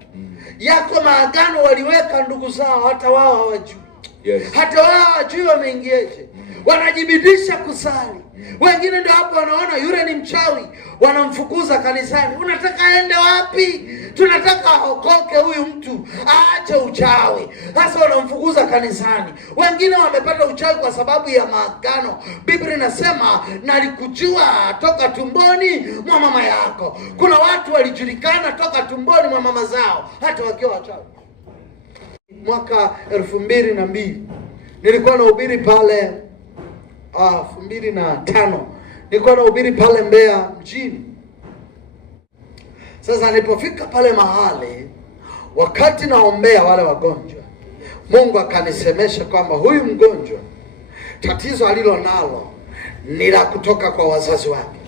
Yako maagano waliweka ndugu zao, hata wao hawajui. Yes. Hata wao hawajui wameingiaje. Wanajibidisha kusali. Wengine ndio hapo wanaona yule ni mchawi, wanamfukuza kanisani. Unataka aende wapi? Tunataka aokoke huyu mtu, aache uchawi. Sasa wanamfukuza kanisani. Wengine wamepata uchawi kwa sababu ya maagano. Biblia inasema nalikujua toka tumboni mwa mama yako. Kuna watu walijulikana toka tumboni mwa mama zao hata wakiwa wachawi. Mwaka 2002 nilikuwa nahubiri pale 2005 nilikuwa nahubiri pale Mbeya mjini. Sasa nilipofika pale mahali, wakati naombea wale wagonjwa, Mungu akanisemesha kwamba huyu mgonjwa tatizo alilo nalo ni la kutoka kwa wazazi wake.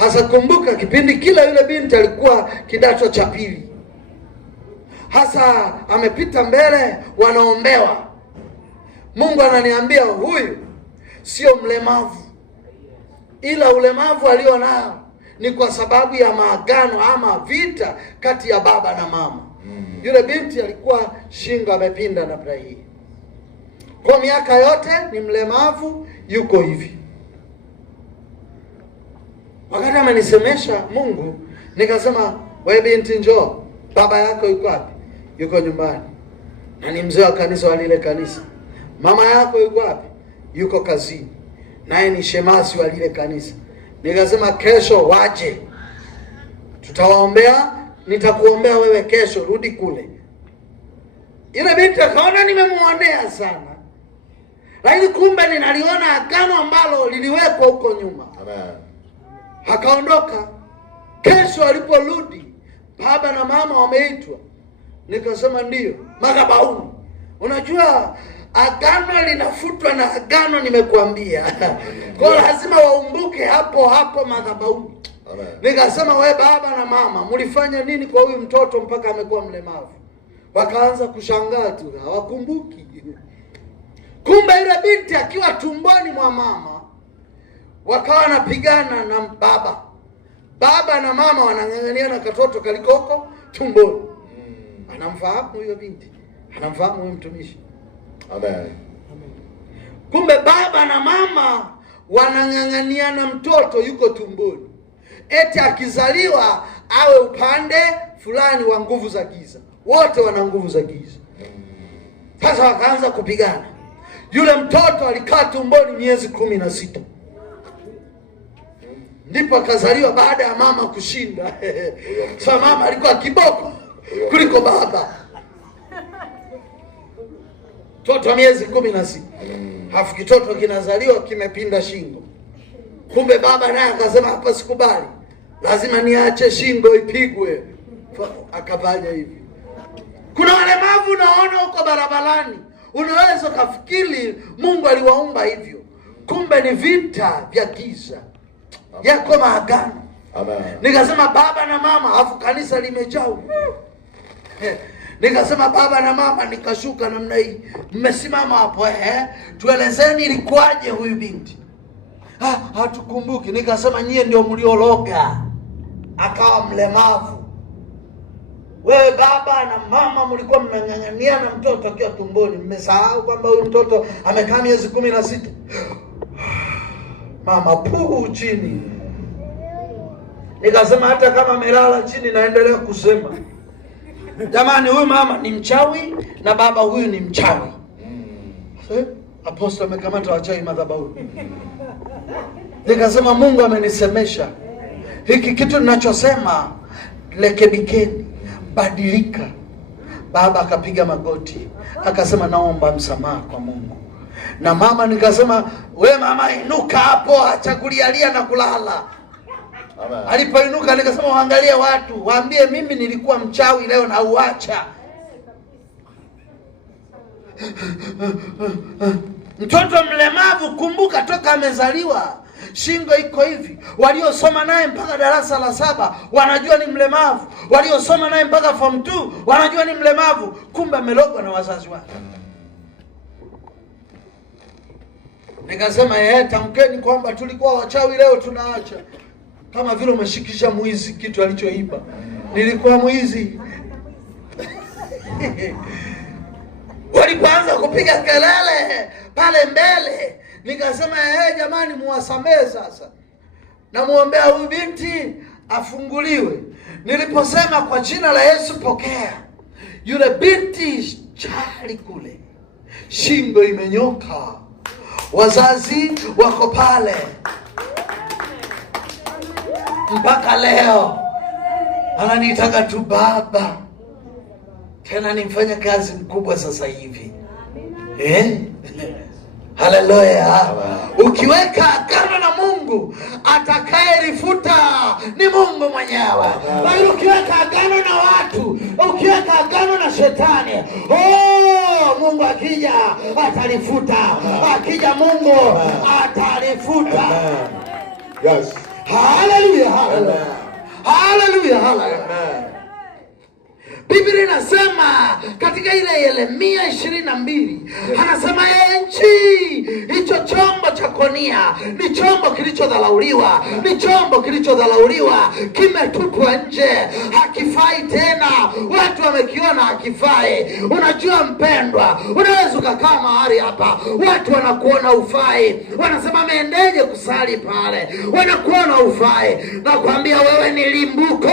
Hasa kumbuka kipindi kila yule binti alikuwa kidato cha pili. Hasa amepita mbele, wanaombewa. Mungu ananiambia huyu sio mlemavu, ila ulemavu alio nao ni kwa sababu ya maagano ama vita kati ya baba na mama. Yule binti alikuwa shingo amepinda namna hii. Kwa miaka yote ni mlemavu, yuko hivi. Wakati amenisemesha Mungu, nikasema wewe binti njoo, baba yako yuko wapi? Yuko nyumbani. Na ni mzee wa kanisa wa lile kanisa. Mama yako yuko wapi? Yuko kazini. Naye ni shemasi wa lile kanisa. Nikasema kesho waje, tutawaombea, nitakuombea wewe kesho, rudi kule. Ile binti akaona nimemuonea sana, lakini kumbe ninaliona agano ambalo liliwekwa huko nyuma. Amen. Akaondoka. Kesho aliporudi, baba na mama wameitwa. Nikasema ndio, madhabahuni. Unajua agano linafutwa na agano, nimekuambia. Kwa lazima waumbuke hapo hapo madhabahuni. Nikasema we baba na mama, mlifanya nini kwa huyu mtoto mpaka amekuwa mlemavu? Wakaanza kushangaa tu, hawakumbuki. Kumbe yule binti akiwa tumboni mwa mama, wakawa wanapigana na baba. Baba na mama wanang'ang'ania na katoto kalikoko tumboni. Anamfahamu huyo binti, anamfahamu huyo mtumishi. Amen. Kumbe baba na mama wanang'ang'ania na mtoto yuko tumboni, eti akizaliwa awe upande fulani wa nguvu za giza. Wote wana nguvu za giza. Sasa wakaanza kupigana. Yule mtoto alikaa tumboni miezi 16. Ndipo akazaliwa baada ya mama kushinda. Sasa mama alikuwa kiboko kuliko baba. Mtoto miezi 16. Hafu kitoto kinazaliwa kimepinda shingo. Kumbe baba naye akasema hapa sikubali, lazima niache shingo ipigwe. Akafanya hivi. Kuna walemavu naona huko barabarani, unaweza kufikiri Mungu aliwaumba hivyo, kumbe ni vita vya giza. Yako maagano. Amen. Nikasema baba na mama, afu kanisa limejaa. Nikasema baba na mama, nikashuka namna hii. Mmesimama hapo tuelezeni ilikuwaje huyu binti? Hatukumbuki. Nikasema nyie ndio mliologa akawa mlemavu. Wewe baba na mama mlikuwa mnang'ang'ania na mtoto akiwa tumboni. Mmesahau kwamba huyu mtoto amekaa miezi 16. Mama puu chini. Nikasema hata kama amelala chini naendelea kusema, jamani huyu mama ni mchawi na baba huyu ni mchawi. Apostle amekamata wachawi madhabahuni. Nikasema Mungu amenisemesha. Hiki kitu ninachosema lekebikeni, badilika. Baba akapiga magoti, akasema naomba msamaha kwa Mungu. Na mama nikasema we mama inuka hapo, acha kulialia na kulala. Amen. Alipoinuka nikasema waangalie watu, waambie mimi nilikuwa mchawi leo na uacha. Mtoto mlemavu, kumbuka toka amezaliwa shingo iko hivi. Waliosoma naye mpaka darasa la 7 wanajua ni mlemavu. Waliosoma naye mpaka form 2 wanajua ni mlemavu. Kumbe amelogwa na wazazi wake. Nikasema tamkeni kwamba tulikuwa wachawi leo tunaacha. Kama vile umeshikisha mwizi kitu alichoiba. Nilikuwa mwizi. Walipoanza kupiga kelele pale mbele, nikasema jamani muwasamehe sasa. Na muombea huyu binti afunguliwe. Niliposema kwa jina la Yesu pokea, yule binti chali kule, shingo imenyoka. Wazazi wako pale mpaka leo. Ananitaka tu baba. Tena nimfanya kazi mkubwa sasa hivi. Haleluya. Ukiweka agano na Mungu, atakayelifuta ni Mungu mwenyewe. Bali ukiweka agano na watu, ukiweka agano na shetani, Mungu akija atalifuta. Akija Mungu atalifuta. Yes. Haleluya, haleluya. Haleluya, haleluya. Biblia inasema katika ile Yeremia 22, anasema nchi, hicho chombo cha konia ni chombo kilichodharauliwa, ni chombo kilichodharauliwa, kimetupwa nje, hakifai tena, watu wamekiona hakifai. Unajua mpendwa, unaweza ukakaa mahali hapa, watu wanakuona ufai, wanasema ameendeje kusali pale, wanakuona ufai. Nakwambia wewe ni limbuko,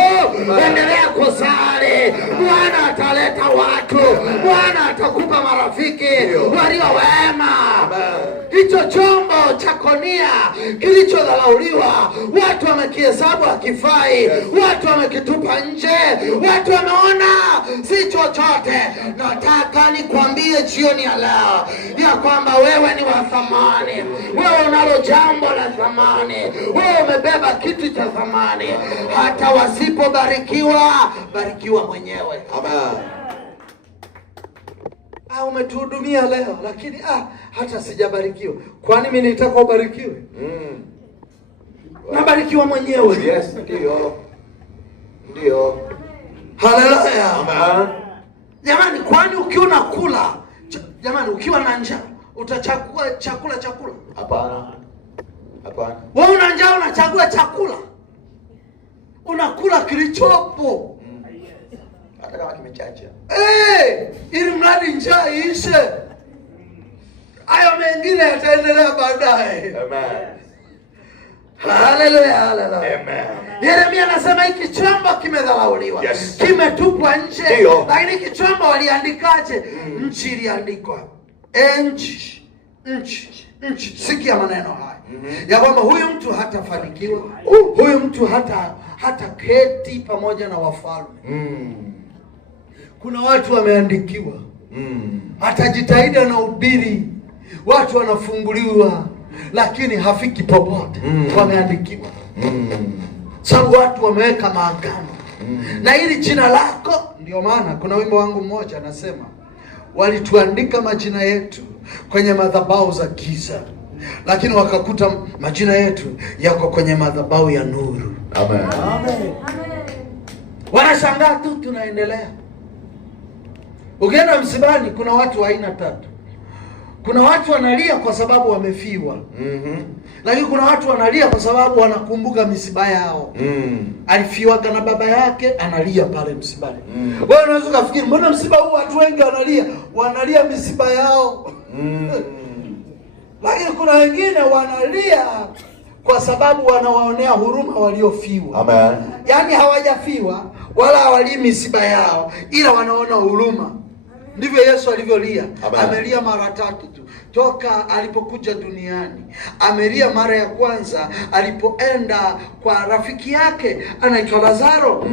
endelea kusali. Bwana ataleta watu, Bwana atakupa marafiki walio wema. Hicho chombo cha konia kilichodharauliwa, watu wamekihesabu hakifai, watu wamekitupa nje, watu wameona si chochote. Nataka nikwambie jioni ya leo ya kwamba wewe ni wa thamani, wewe unalo jambo la thamani, wewe umebeba kitu cha thamani. Hata wasipobarikiwa, barikiwa mwenyewe. Amen. Umetuhudumia leo lakini hata sijabarikiwa. Kwani mimi nitaka ubarikiwe? Nabarikiwa mwenyewe. Yes, ndio. Haleluya. Amen. Jamani, kwani ukiona kula, jamani, ukiwa na njaa utachagua chakula? Hapana. Wewe una njaa unachagua chakula? Unakula kilichopo. Hata kama kimechacha. Ili mradi njaa iishe. Hayo mengine yataendelea baadaye. Amen. Haleluya, haleluya. Amen. Yeremia anasema hiki chombo kimedharauliwa. Yes. Kimetupwa nje. Ndio. Lakini hiki chombo waliandikaje? Nchi iliandikwa. Nchi. Sikia maneno haya. Ya kwamba huyu mtu hatafanikiwa. Huyu mtu hata keti pamoja na wafalme. Kuna watu wameandikiwa. Atajitahidi na ubiri, watu wanafunguliwa, lakini hafiki popote. Wameandikiwa. Sababu watu wameweka maagano. Na hili jina lako, ndio maana kuna wimbo wangu mmoja anasema, walituandika majina yetu kwenye madhabahu za giza, lakini wakakuta majina yetu yako kwenye madhabahu ya nuru. Amen. Amen. Wanashangaa tu tunaendelea. Ukienda msibani kuna watu wa aina tatu. Kuna watu wanalia kwa sababu wamefiwa. Lakini kuna watu wanalia kwa sababu wanakumbuka misiba yao. Alifiwaga na baba yake, analia pale msibani. Wewe unaweza kufikiri mbona msiba huu watu wengi wanalia misiba yao? Lakini kuna wengine wanalia kwa sababu wanawaonea huruma waliofiwa. Amen. Yaani hawajafiwa wala hawalii misiba yao, ila wanaona huruma. Ndivyo Yesu alivyolia. Amelia mara 3 tu toka alipokuja duniani. Amelia mara ya kwanza alipoenda kwa rafiki yake anaitwa Lazaro.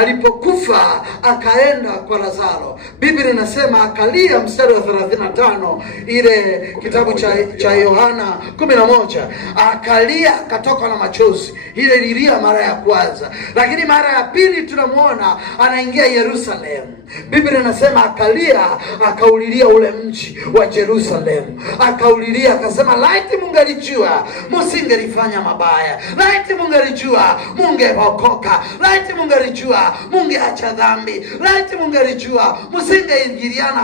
Alipokufa akaenda kwa Lazaro. Biblia inasema akalia, mstari wa 35 ile kitabu cha Yohana 11. Akalia akatoka na machozi. Ile lilia mara ya kwanza. Lakini mara ya pili tunamuona anaingia Yerusalemu. Biblia inasema akalia, akaulilia ule mji wa Yerusalemu. Akaulilia akasema, laiti mungelijua musingelifanya mabaya, laiti mungelijua mungeokoka, laiti mungelijua mungeacha dhambi, laiti mungelijua musingeingiliana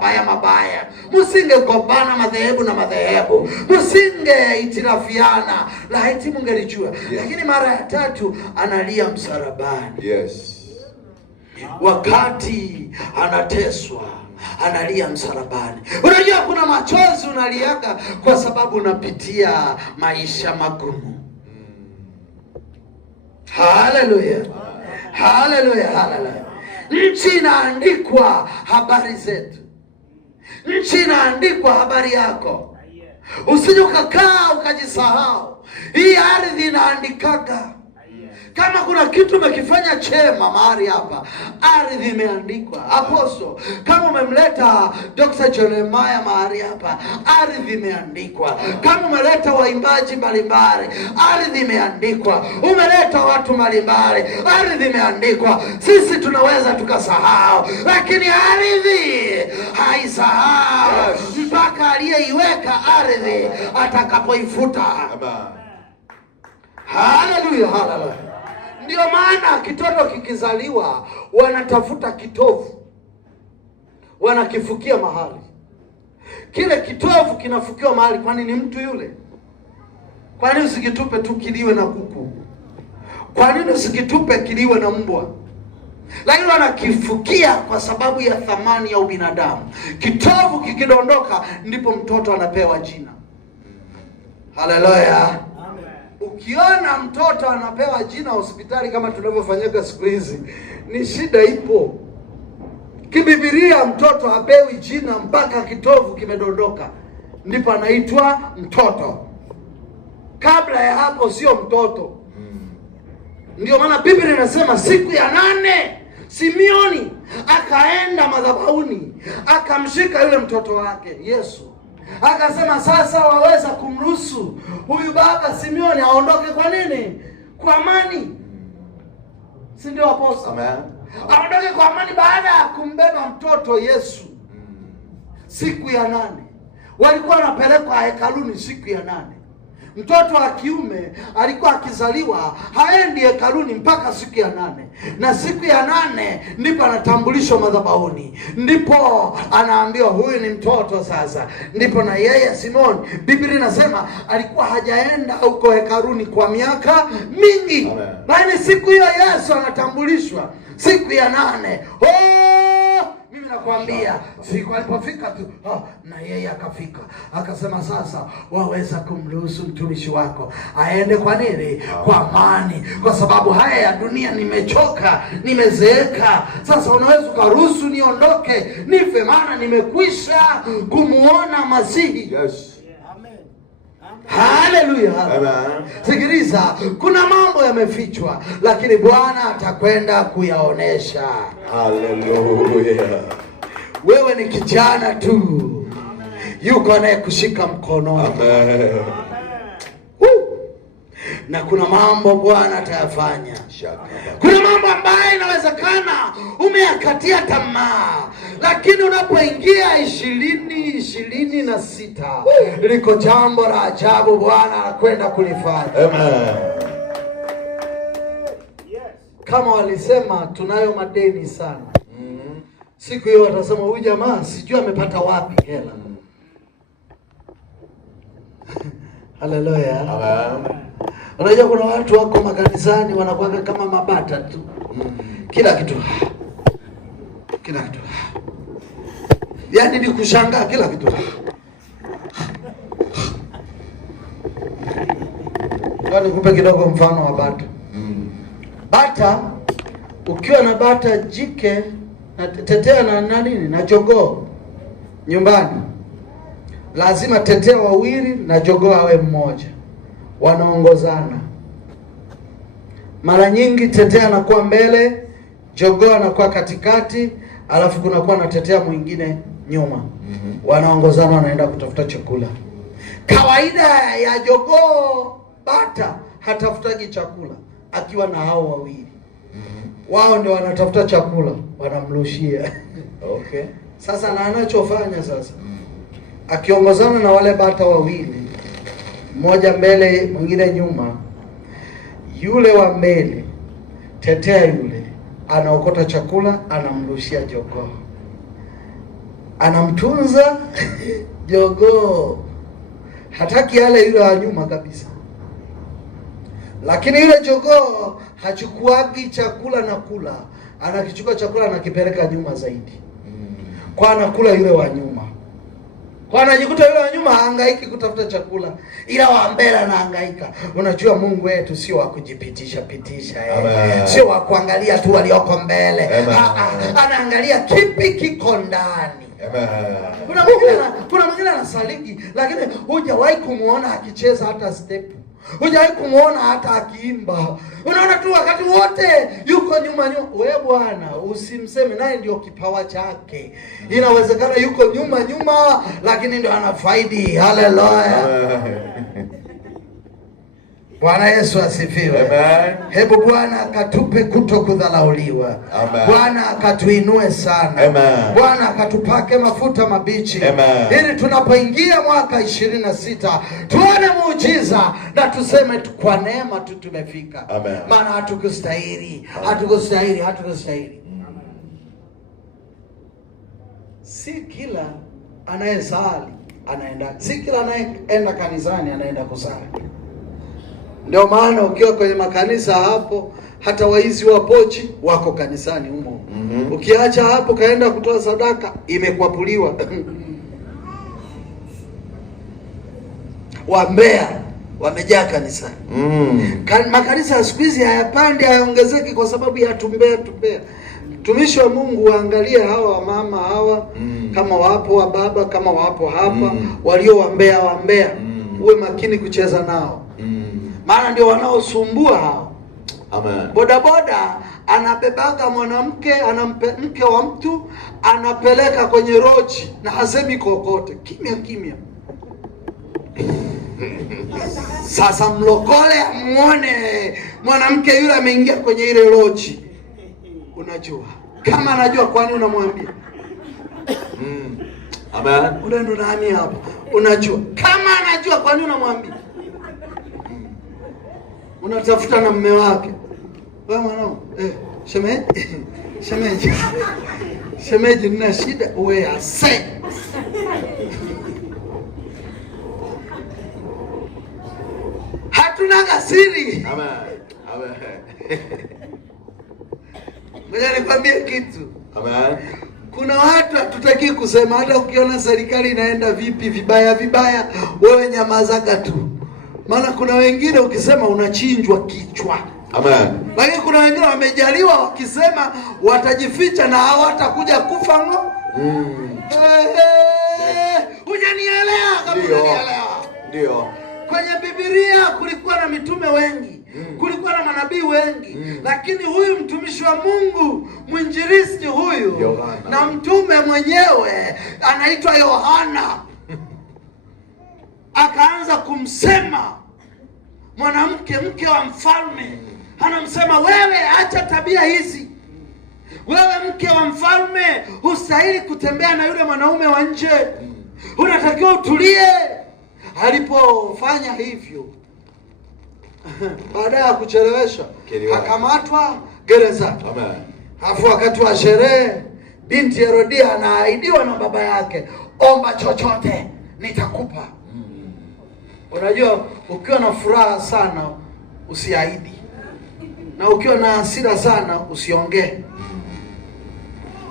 haya mabaya, musingegombana madhehebu na madhehebu, musingeitirafiana, laiti mungelijua. Lakini mara ya 3 analia msalabani. Yes. Wakati anateswa analia msalabani. Unajua kuna machozi unaliaga kwa sababu unapitia maisha magumu. Haleluya. Haleluya, haleluya. Nchi inaandikwa habari zetu. Nchi inaandikwa habari yako. Usije ukakaa ukajisahau. Hii ardhi inaandikaga. Kama kuna kitu umekifanya chema mahali hapa, ardhi imeandikwa. Apostle, kama umemleta Dr. Jeremiah mahali hapa, ardhi imeandikwa. Kama umeleta waimbaji mbalimbali, ardhi imeandikwa. Umeleta watu mbalimbali, ardhi imeandikwa. Sisi tunaweza tukasahau, lakini ardhi haisahau mpaka aliyeiweka ardhi atakapoifuta. Haleluya, haleluya. Ndio maana kitoto kikizaliwa wanatafuta kitovu, wanakifukia mahali. Kile kitovu kinafukiwa mahali, kwani ni mtu yule. Kwa nini usikitupe tu kiliwe na kuku? Kwa nini usikitupe kiliwe na mbwa? Lakini wanakifukia kwa sababu ya thamani ya ubinadamu. Kitovu kikidondoka ndipo mtoto anapewa jina. Haleluya. Amen. Ukiona mtoto anapewa jina hospitali kama tunavyofanyika siku hizi, ni shida ipo. Kibibilia mtoto hapewi jina mpaka kitovu kimedondoka, ndipo anaitwa mtoto. Kabla ya hapo sio mtoto. Ndio maana Biblia inasema siku ya 8 Simeoni akaenda madhabahuni, akamshika yule mtoto wake Yesu, akasema sasa waweza kumruhusu huyu baba Simeoni aondoke. Kwa nini? Kwa amani. Si ndio apostol? Amen. Aondoke kwa amani baada ya kumbeba mtoto Yesu. Siku ya 8 walikuwa wanapelekwa hekaluni. Siku ya 8 mtoto wa kiume alikuwa akizaliwa haendi hekaluni mpaka siku ya 8, na siku ya 8 ndipo anatambulishwa madhabahuni, ndipo anaambiwa huyu ni mtoto sasa. Ndipo na yeye Simoni, Biblia inasema alikuwa hajaenda huko hekaluni kwa miaka mingi, lakini siku hiyo Yesu anatambulishwa siku ya 8. Mimi nakwambia siku alipofika tu na yeye akafika, akasema sasa waweza kumruhusu mtumishi wako aende. Kwa nini? Kwa amani. Kwa sababu haya ya dunia nimechoka, nimezeeka. Sasa unaweza ukaruhusu niondoke nife, maana nimekwisha kumuona Masihi. Yes. Haleluya. Sikiliza, kuna mambo yamefichwa, lakini Bwana atakwenda kuyaonesha. Haleluya. Wewe ni kijana tu, yuko anayekushika mkono. Amen. Na kuna mambo Bwana atayafanya. Kuna mambo ambayo inawezekana umeyakatia tamaa, lakini unapoingia 2026 liko jambo la ajabu Bwana anakwenda kulifanya. Amen. Kama walisema tunayo madeni sana, siku hiyo watasema huyu jamaa sijui amepata wapi hela. Haleluya. Amen. Unajua kuna watu wako makanisani wanakuwa kama mabata tu. Kila kitu. Yaani ni kushangaa kila kitu. Kwani kupe kidogo mfano wa bata. Bata, ukiwa na bata jike na tetea na nini na jogoo nyumbani, lazima tetea wawili na jogoo awe mmoja, wanaongozana. Mara nyingi tetea anakuwa mbele, jogoo anakuwa katikati, alafu kunakuwa na tetea mwingine nyuma. Wanaongozana, wanaenda kutafuta chakula. Kawaida ya jogoo bata hatafutaji chakula akiwa na hao wawili. Wao ndio wanatafuta chakula, wanamrushia. Okay. Sasa na anachofanya sasa, akiongozana na wale bata wawili, mmoja mbele mwingine nyuma, yule wa mbele tetea yule anaokota chakula, anamrushia jogoo, anamtunza jogoo, hataki yale yule wa nyuma kabisa. Lakini yule jogoo hachukuagi chakula na kula, anakichukua chakula na kipeleka nyuma zaidi, kwa anakula yule wa nyuma. Kwa anajikuta yule wa nyuma hahangaiki kutafuta chakula, ila wa mbele anahangaika. Unajua Mungu wetu sio wa kujipitisha sio wa kuangalia tu walioko mbele. Anaangalia kipi kiko ndani. Kuna mwingine anasaliki, lakini hujawahi kumuona akicheza hata step. Hujawahi kumuona hata akiimba. Unaona tu wakati wote yuko nyuma. Wewe bwana, usimseme, naye ndio kipawa chake. Inawezekana yuko nyuma, lakini ndio anafaidi. Haleluya. Bwana Yesu asifiwe. Amen. Hebu Bwana akatupe kutokudharauliwa. Amen. Bwana akatuinue sana. Amen. Bwana akatupake mafuta mabichi. Amen. Ili tunapoingia mwaka 26 tuone muujiza na tuseme kwa neema tu tumefika. Amen. Maana hatukustahili. Hatukustahili. Si kila anayesali anaenda, si kila anayeenda kanisani anaenda kusali. Ndio maana ukiwa kwenye makanisa hapo, hata waizi wa pochi wako kanisani humo. Ukiacha hapo kaenda kutoa sadaka, imekwapuliwa. Wambea wamejaa kanisani. Makanisa ya siku hizi hayapandi, hayaongezeki kwa sababu ya tumbea. Mtumishi wa Mungu, waangalie hawa wamama hawa, kama wapo wa baba, kama wapo hapa walio wambea. Uwe makini kucheza nao. Maana ndio wanaosumbua hao. Amen. Bodaboda anabebaga mwanamke, mke wa mtu, anapeleka kwenye roji na hasemi kokote, kimya. Sasa mlokole amuone mwanamke yule ameingia kwenye ile roji. Unajua kama anajua, kwani unamwambia? Amen. Unaenda nani hapa? Unajua kama anajua, kwani unamwambia? Unatafuta na mume wake. Wewe mwanao, shemeji nina shida, uwe ase. Hatuna kasiri. Amen. Ngoja nikwambie kitu. Amen. Kuna watu hatutaki kusema, hata ukiona serikali inaenda vipi vibaya, wewe nyamazaga tu. Maana kuna wengine ukisema unachinjwa kichwa. Amen. Lakini kuna wengine wamejaliwa, wakisema watajificha na hawatakuja kufa ngo. Hujanielewa kama unanielewa. Ndio. Kwenye Biblia kulikuwa na mitume wengi. Kulikuwa na manabii wengi. Lakini huyu mtumishi wa Mungu, mwinjilisti huyu Yohana, na mtume mwenyewe anaitwa Yohana, akaanza kumsema mwanamke, mke wa mfalme. Anamsema, wewe acha tabia hizi. Wewe mke wa mfalme hustahili kutembea na yule mwanaume wa nje. Unatakiwa utulie. Alipofanya hivyo, baada ya kuchelewesha, akamatwa gereza. Amen. Alafu wakati wa sherehe, binti Herodia anaahidiwa na baba yake, omba chochote nitakupa. Unajua, ukiwa na furaha sana usiahidi, na ukiwa na hasira sana usiongee.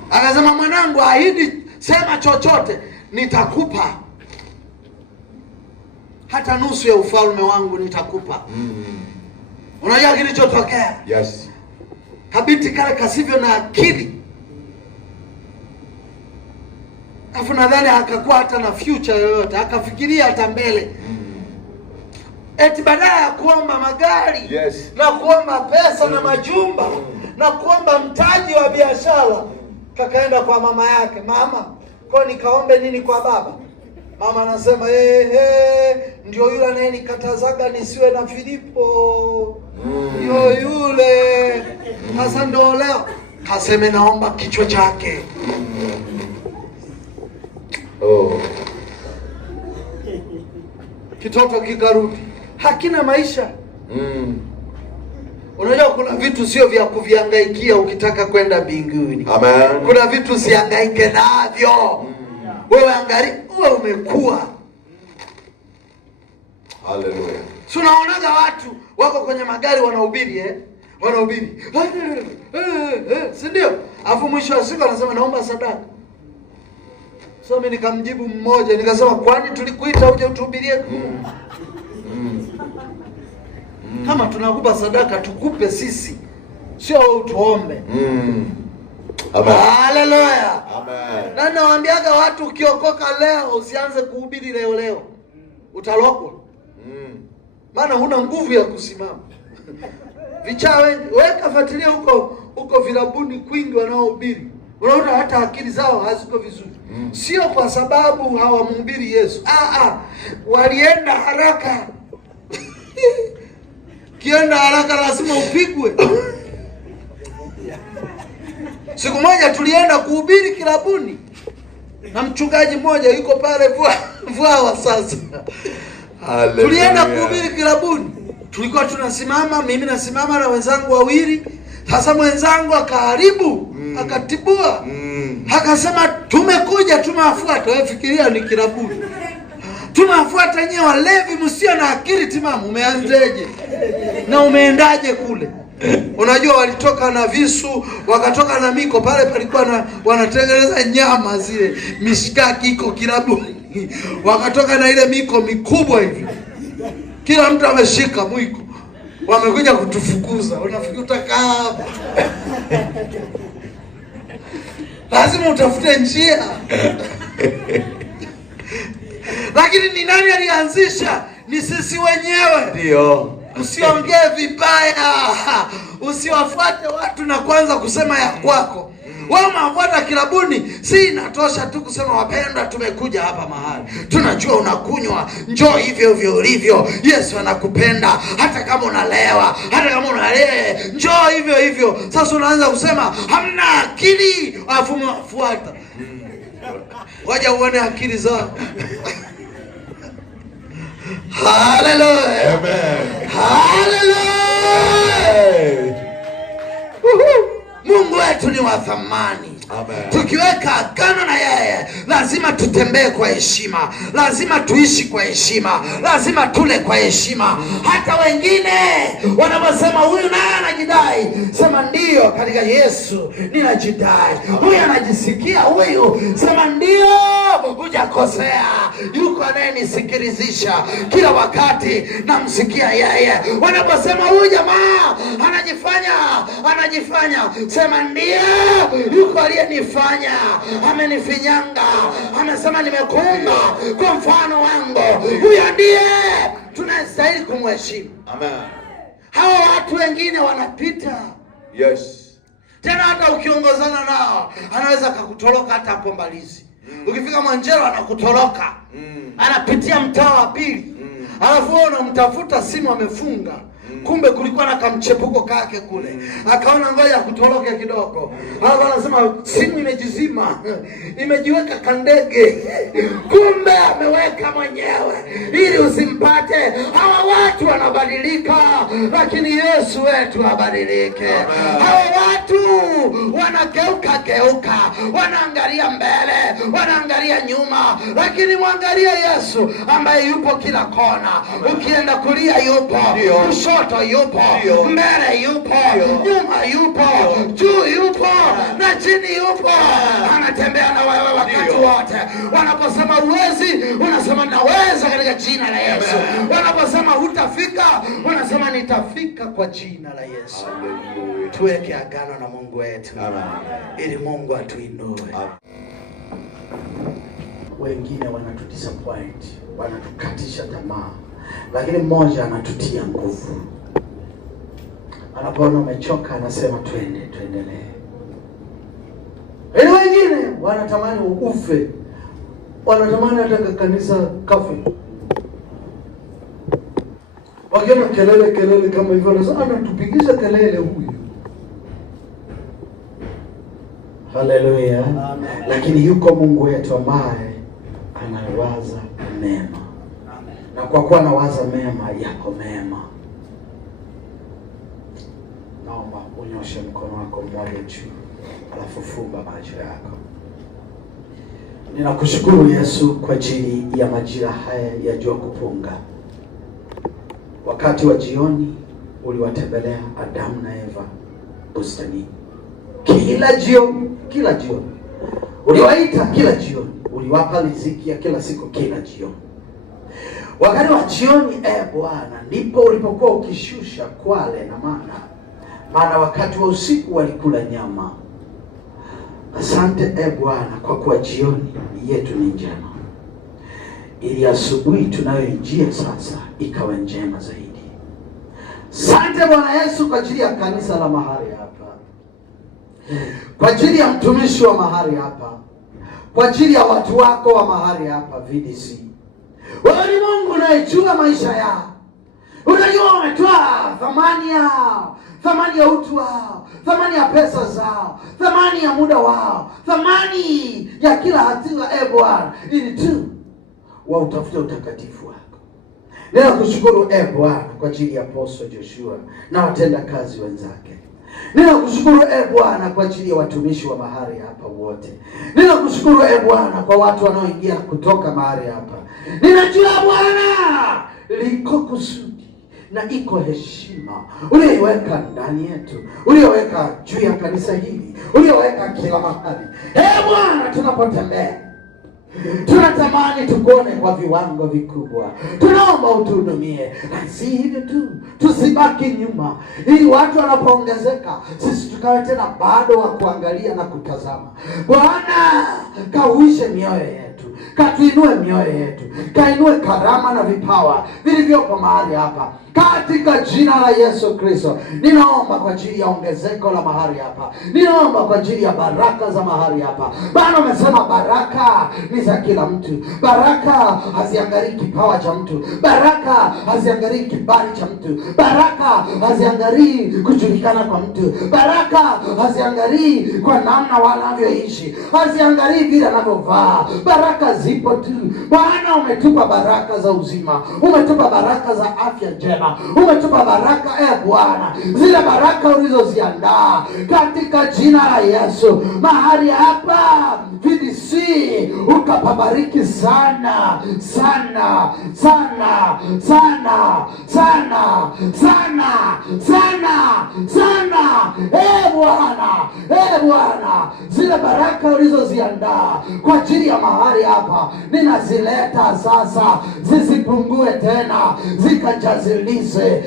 Akasema, mwanangu, ahidi, sema chochote nitakupa, hata nusu ya ufalme wangu nitakupa. Unajua kilichotokea? Yes. Kabinti kale kasivyo na akili, afu nadhani akakuwa hata na future yoyote, akafikiria hata mbele. Eti badala ya kuomba magari, yes, na kuomba pesa na majumba, na kuomba mtaji wa biashara, kakaenda kwa mama yake. Mama, kwa nikaombe nini kwa baba? Mama anasema, ndio yule anayenikatazaga nisiwe na Filipo. Ndio yule. Sasa ndio leo kaseme naomba kichwa chake. Kitoto kikarudi, hakina maisha. Unajua kuna vitu sio vya kuvihangaikia ukitaka kwenda mbinguni. Amen. Kuna vitu usihangaike navyo. Wewe angalia, wewe umekuwa. Hallelujah. Tunaonaga watu wako kwenye magari wanahubiri, wanahubiri. Si ndio? Alafu mwisho wa siku anasema naomba sadaka. So mimi nikamjibu mmoja, nikasema, kwani tulikuita uje utuhubirie? Kama tunakupa sadaka tukupe sisi, sio utuombe. Amen. Haleluya. Amen. Na nawaambiaga watu, ukiokoka leo usianze kuhubiri leo. Utalokwa. Maana huna nguvu ya kusimama. Vichaa wengi, weka fuatilia huko vilabuni kwingi wanaohubiri. Unaona hata akili zao haziko vizuri. Sio kwa sababu hawamhubiri Yesu. Walienda haraka. Kienda haraka lazima upigwe. Siku moja tulienda kuhubiri kilabuni na mchungaji mmoja yuko pale Vwawa sasa. Hallelujah. Tulienda kuhubiri kilabuni. Tulikuwa tunasimama, mimi nasimama na wenzangu wawili. Sasa mwenzangu akaharibu, akatibua. Akasema tumekuja tumewafuata. Wewe fikiria ni kilabuni. Tunafuata nyewe walevi msio na akili timamu. Umeanzeje? Na umeendaje kule? Unajua walitoka na visu, wakatoka na miko. Pale palikuwa na wanatengeneza nyama zile, mishikaki iko kilabuni. Wakatoka na ile miko mikubwa hivi. Kila mtu ameshika mwiko. Wamekuja kutufukuza. Unafikiri utakaa hapa? Lazima utafute njia. Lakini ni nani alianzisha? Ni sisi wenyewe. Ndio. Usiongee vibaya. Usiwafuate watu na kwanza kusema ya kwako. Wewe unafuata kilabuni, si inatosha tu kusema wapendwa tumekuja hapa mahali. Tunajua unakunywa, njoo hivyo hivyo ulivyo. Yesu anakupenda hata kama unalewa, hata kama unalewa, njoo hivyo hivyo. Sasa unaanza kusema hamna akili, afu unafuata. Ngoja uone akili zao. Hallelujah. Amen. Hallelujah. Mungu wetu ni wa thamani. Amen. Tukiweka agano na yeye, lazima tutembee kwa heshima, lazima tuishi kwa heshima, lazima tule kwa heshima. Hata wengine wanaposema huyu naye anajidai, sema ndio, katika Yesu ninajidai. Huyu anajisikia huyu, sema ndio, hujakosea. Yuko anayenisikilizisha kila wakati, namsikia yeye. Wanaposema huyu jamaa anajifanya, sema ndio, yuko aliyenifanya, amenifinyanga, amesema nimekuumba kwa mfano wangu. Huyo ndiye tunastahili kumheshimu. Amen. Hawa watu wengine wanapita. Yes. Tena hata ukiongozana nao, anaweza akakutoroka hata hapo Mbalizi. Ukifika Mwanjero anakutoroka. Anapitia mtaa wa pili. Alafu wewe unamtafuta, simu amefunga. Kumbe kulikuwa na kamchepuko kake kule. Akaona ngoja kutoroke kidogo. Alafu anasema simu imejizima. Imejiweka kandege. Kumbe ameweka mwenyewe ili usimpate. Hawa watu wanabadilika, lakini Yesu wetu abadilike. Hawa watu wanageuka, wanaangalia mbele, wanaangalia nyuma, lakini mwangalia Yesu ambaye yupo kila kona. Ukienda kulia yupo, kushoto yupo, mbele yupo, nyuma yupo, juu yupo na chini yupo. Anatembea na wewe wakati wote. Wanaposema uwezi, unasema naweza katika jina la Yesu. Wanaposema hutafika, unasema nitafika kwa jina la Yesu. Tuweke agano na Mungu wetu ili Mungu atuinue. Wengine wanatudisappoint, wanatukatisha tamaa, lakini mmoja anatutia nguvu. Anapoona umechoka anasema tuendelee. Wale wengine wanatamani ufe, wanatamani hata kanisa kafe. Wakiona kelele kama hivyo, wanasema anatupigisha kelele huyu. Haleluya. Lakini yuko Mungu wetu ambaye anawaza mema. Na kwa kuwa anawaza mema, yako mema. Naomba unyoshe mkono wako mmoja juu, alafu fumba macho yako. Ninakushukuru Yesu kwa ajili ya majira haya ya jua kupunga. Wakati wa jioni uliwatembelea Adamu na Eva bustani. Kila jioni uliwaita, kila jioni uliwapa riziki ya kila siku, kila jioni. Wakati wa jioni, Bwana, ndipo ulipokuwa ukishusha kwale na maana wakati wa usiku walikula nyama. Asante Bwana kwa kuwa jioni yetu ni njema, ili asubuhi tunayoingia sasa ikawa njema zaidi. Asante Bwana Yesu kwa ajili ya kanisa la mahali hapa, kwa ajili ya mtumishi wa mahali hapa, kwa ajili ya watu wako wa mahali hapa VDC. Wewe ni Mungu unayejua maisha yao. Unajua umetoa thamani ya utu wao, thamani ya pesa zao, thamani ya muda wao, thamani ya kila hatua, Bwana, ili tu wautafute utakatifu wako. Ninakushukuru Bwana kwa ajili ya Apostle Joshua na watenda kazi wenzake. Ninakushukuru Bwana kwa ajili ya watumishi wa mahali hapa wote. Ninakushukuru Bwana kwa watu wanaoingia kutoka mahali hapa. Ninajua Bwana liko kusudi na iko heshima uliyoweka ndani yetu, uliyoweka juu ya kanisa hili, uliyoweka kila mahali. Bwana, tunapotembea tunatamani tukuone kwa viwango vikubwa. Tunaomba utuhudumie, na si hivyo tu, tusibaki nyuma, ili watu wanapoongezeka sisi tukawe tena bado wa kuangalia na kutazama. Bwana, kauishe mioyo yetu, katuinue mioyo yetu, kainue karama na vipawa vilivyopo mahali hapa, katika jina la Yesu Kristo. Ninaomba kwa ajili ya ongezeko la mahali hapa, ninaomba kwa ajili ya baraka za mahali hapa. Bwana, umesema baraka ni za kila mtu. Baraka haziangalii kipawa cha mtu, baraka haziangalii kibali cha mtu, baraka haziangalii kujulikana kwa mtu, baraka haziangalii kwa namna wanavyoishi, haziangalii vile anavyovaa. Baraka zipo tu. Bwana, umetupa baraka za uzima, umetupa baraka za afya njema, umetupa baraka Bwana, zile baraka ulizoziandaa katika jina la Yesu. Mahali hapa VDC ukapabariki sana sana sana sana sana sana sana sana. Bwana, zile baraka ulizoziandaa kwa ajili ya mahali hapa ninazileta sasa, zisipungue tena, zikajazilize,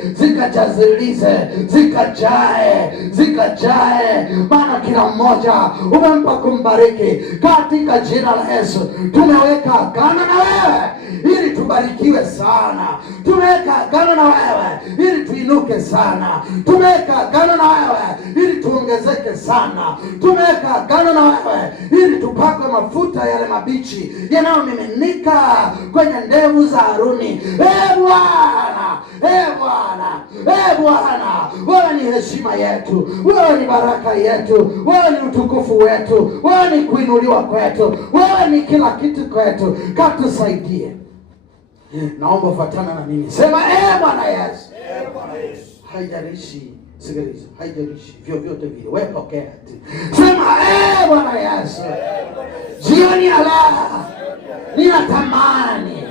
zikajae, maana kila mmoja umempa kumbariki katika jina la Yesu. Tumeweka agano na wewe ili tubarikiwe sana, tumeweka agano na wewe ili tuinuke sana, tumeweka agano na wewe ili tuongezeke sana, tumeweka agano na wewe ili tupakwe mafuta yale mabichi yanayomiminika kwenye ndevu za Haruni. Bwana, wewe ni heshima yetu, wewe ni baraka yetu, wewe ni utukufu wetu, wewe ni kuinuliwa kwetu, wewe ni kila kitu kwetu. Katusaidie. Naomba fuatana na mimi, sema Bwana Yesu. Haijalishi, sikiliza, haijalishi vyovyote vile, wewe pokea tu. Sema Bwana Yesu, jioni ya leo ninatamani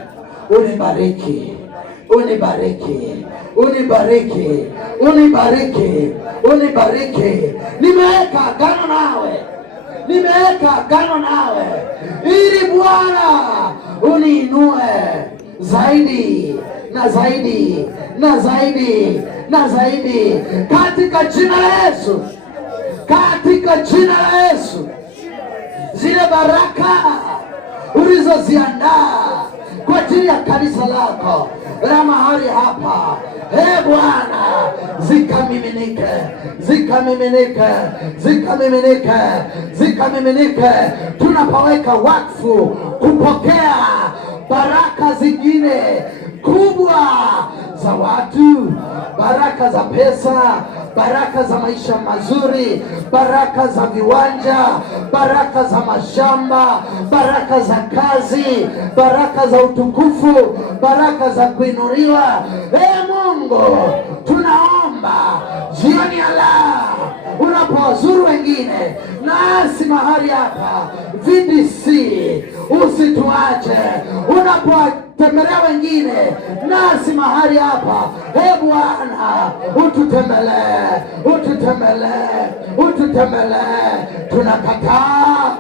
unibariki, unibariki. Nimeweka agano nawe ili Bwana uniinue zaidi na zaidi na zaidi na zaidi, katika jina la Yesu, katika jina la Yesu. Zile baraka ulizoziandaa kwa ajili ya kanisa lako la mahali hapa, Bwana, zikamiminike. Tunapoweka wakfu kupokea baraka zingine kubwa za watu, baraka za pesa, baraka za maisha mazuri, baraka za viwanja, baraka za mashamba, baraka za kazi, baraka za utukufu, baraka za kuinuliwa. Mungu, tunaomba jioni ya leo unapowazuru wengine nasi mahali hapa VDC, usituache. Unapowatembelea wengine nasi mahali hapa, Bwana, ututembelee. Tunakataa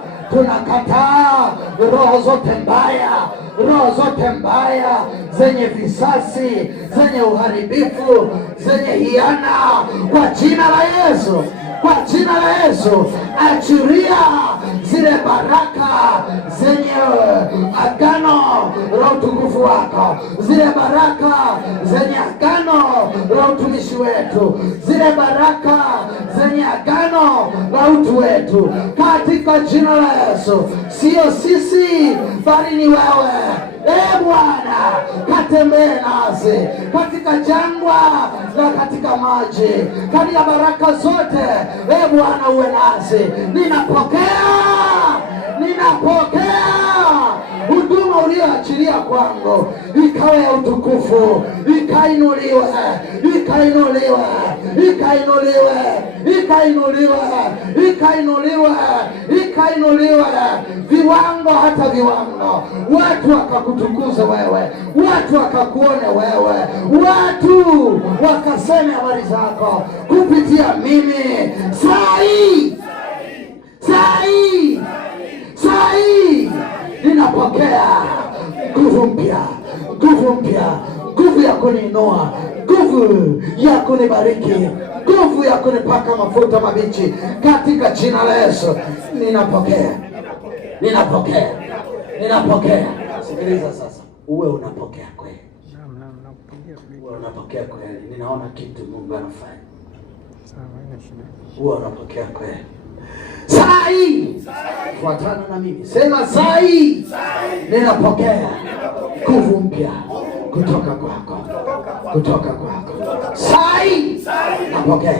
roho zote mbaya zenye visasi, zenye uharibifu, zenye hiana, kwa jina la Yesu. Kwa jina la Yesu, achiria zile baraka zenye agano la utukufu wako, zile baraka zenye agano la utumishi wetu, zile baraka zenye agano la utu wetu, katika jina la Yesu. Sio sisi bali ni wewe. Bwana katembee nasi katika jangwa na katika maji, katika baraka zote. Bwana uwe nasi. Ninapokea huduma ulioachilia kwangu, ikawe ya utukufu, ikainuliwe viwango hata viwango, watu wakakutukuza wewe, watu wakakuone wewe, watu wakaseme habari zako kupitia mimi. Saa hii ninapokea nguvu mpya, nguvu ya kuniinua, nguvu ya kunibariki, nguvu ya kunipaka mafuta mabichi katika jina la Yesu. Ninapokea. Sikiliza sasa, uwe unapokea kweli. Uwe unapokea kweli. Ninaona kitu Mungu anafanya. Uwe unapokea kweli. Saa hii fuatana na mimi, sema saa hii ninapokea nguvu mpya kutoka kwako. Saa hii napokea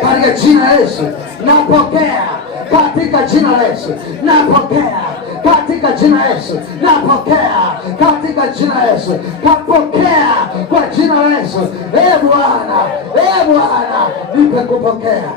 katika jina la Yesu. Napokea katika jina la Yesu. Napokea katika jina la Yesu. Napokea katika jina la Yesu. Napokea kwa jina la Yesu. Bwana, nipe kupokea.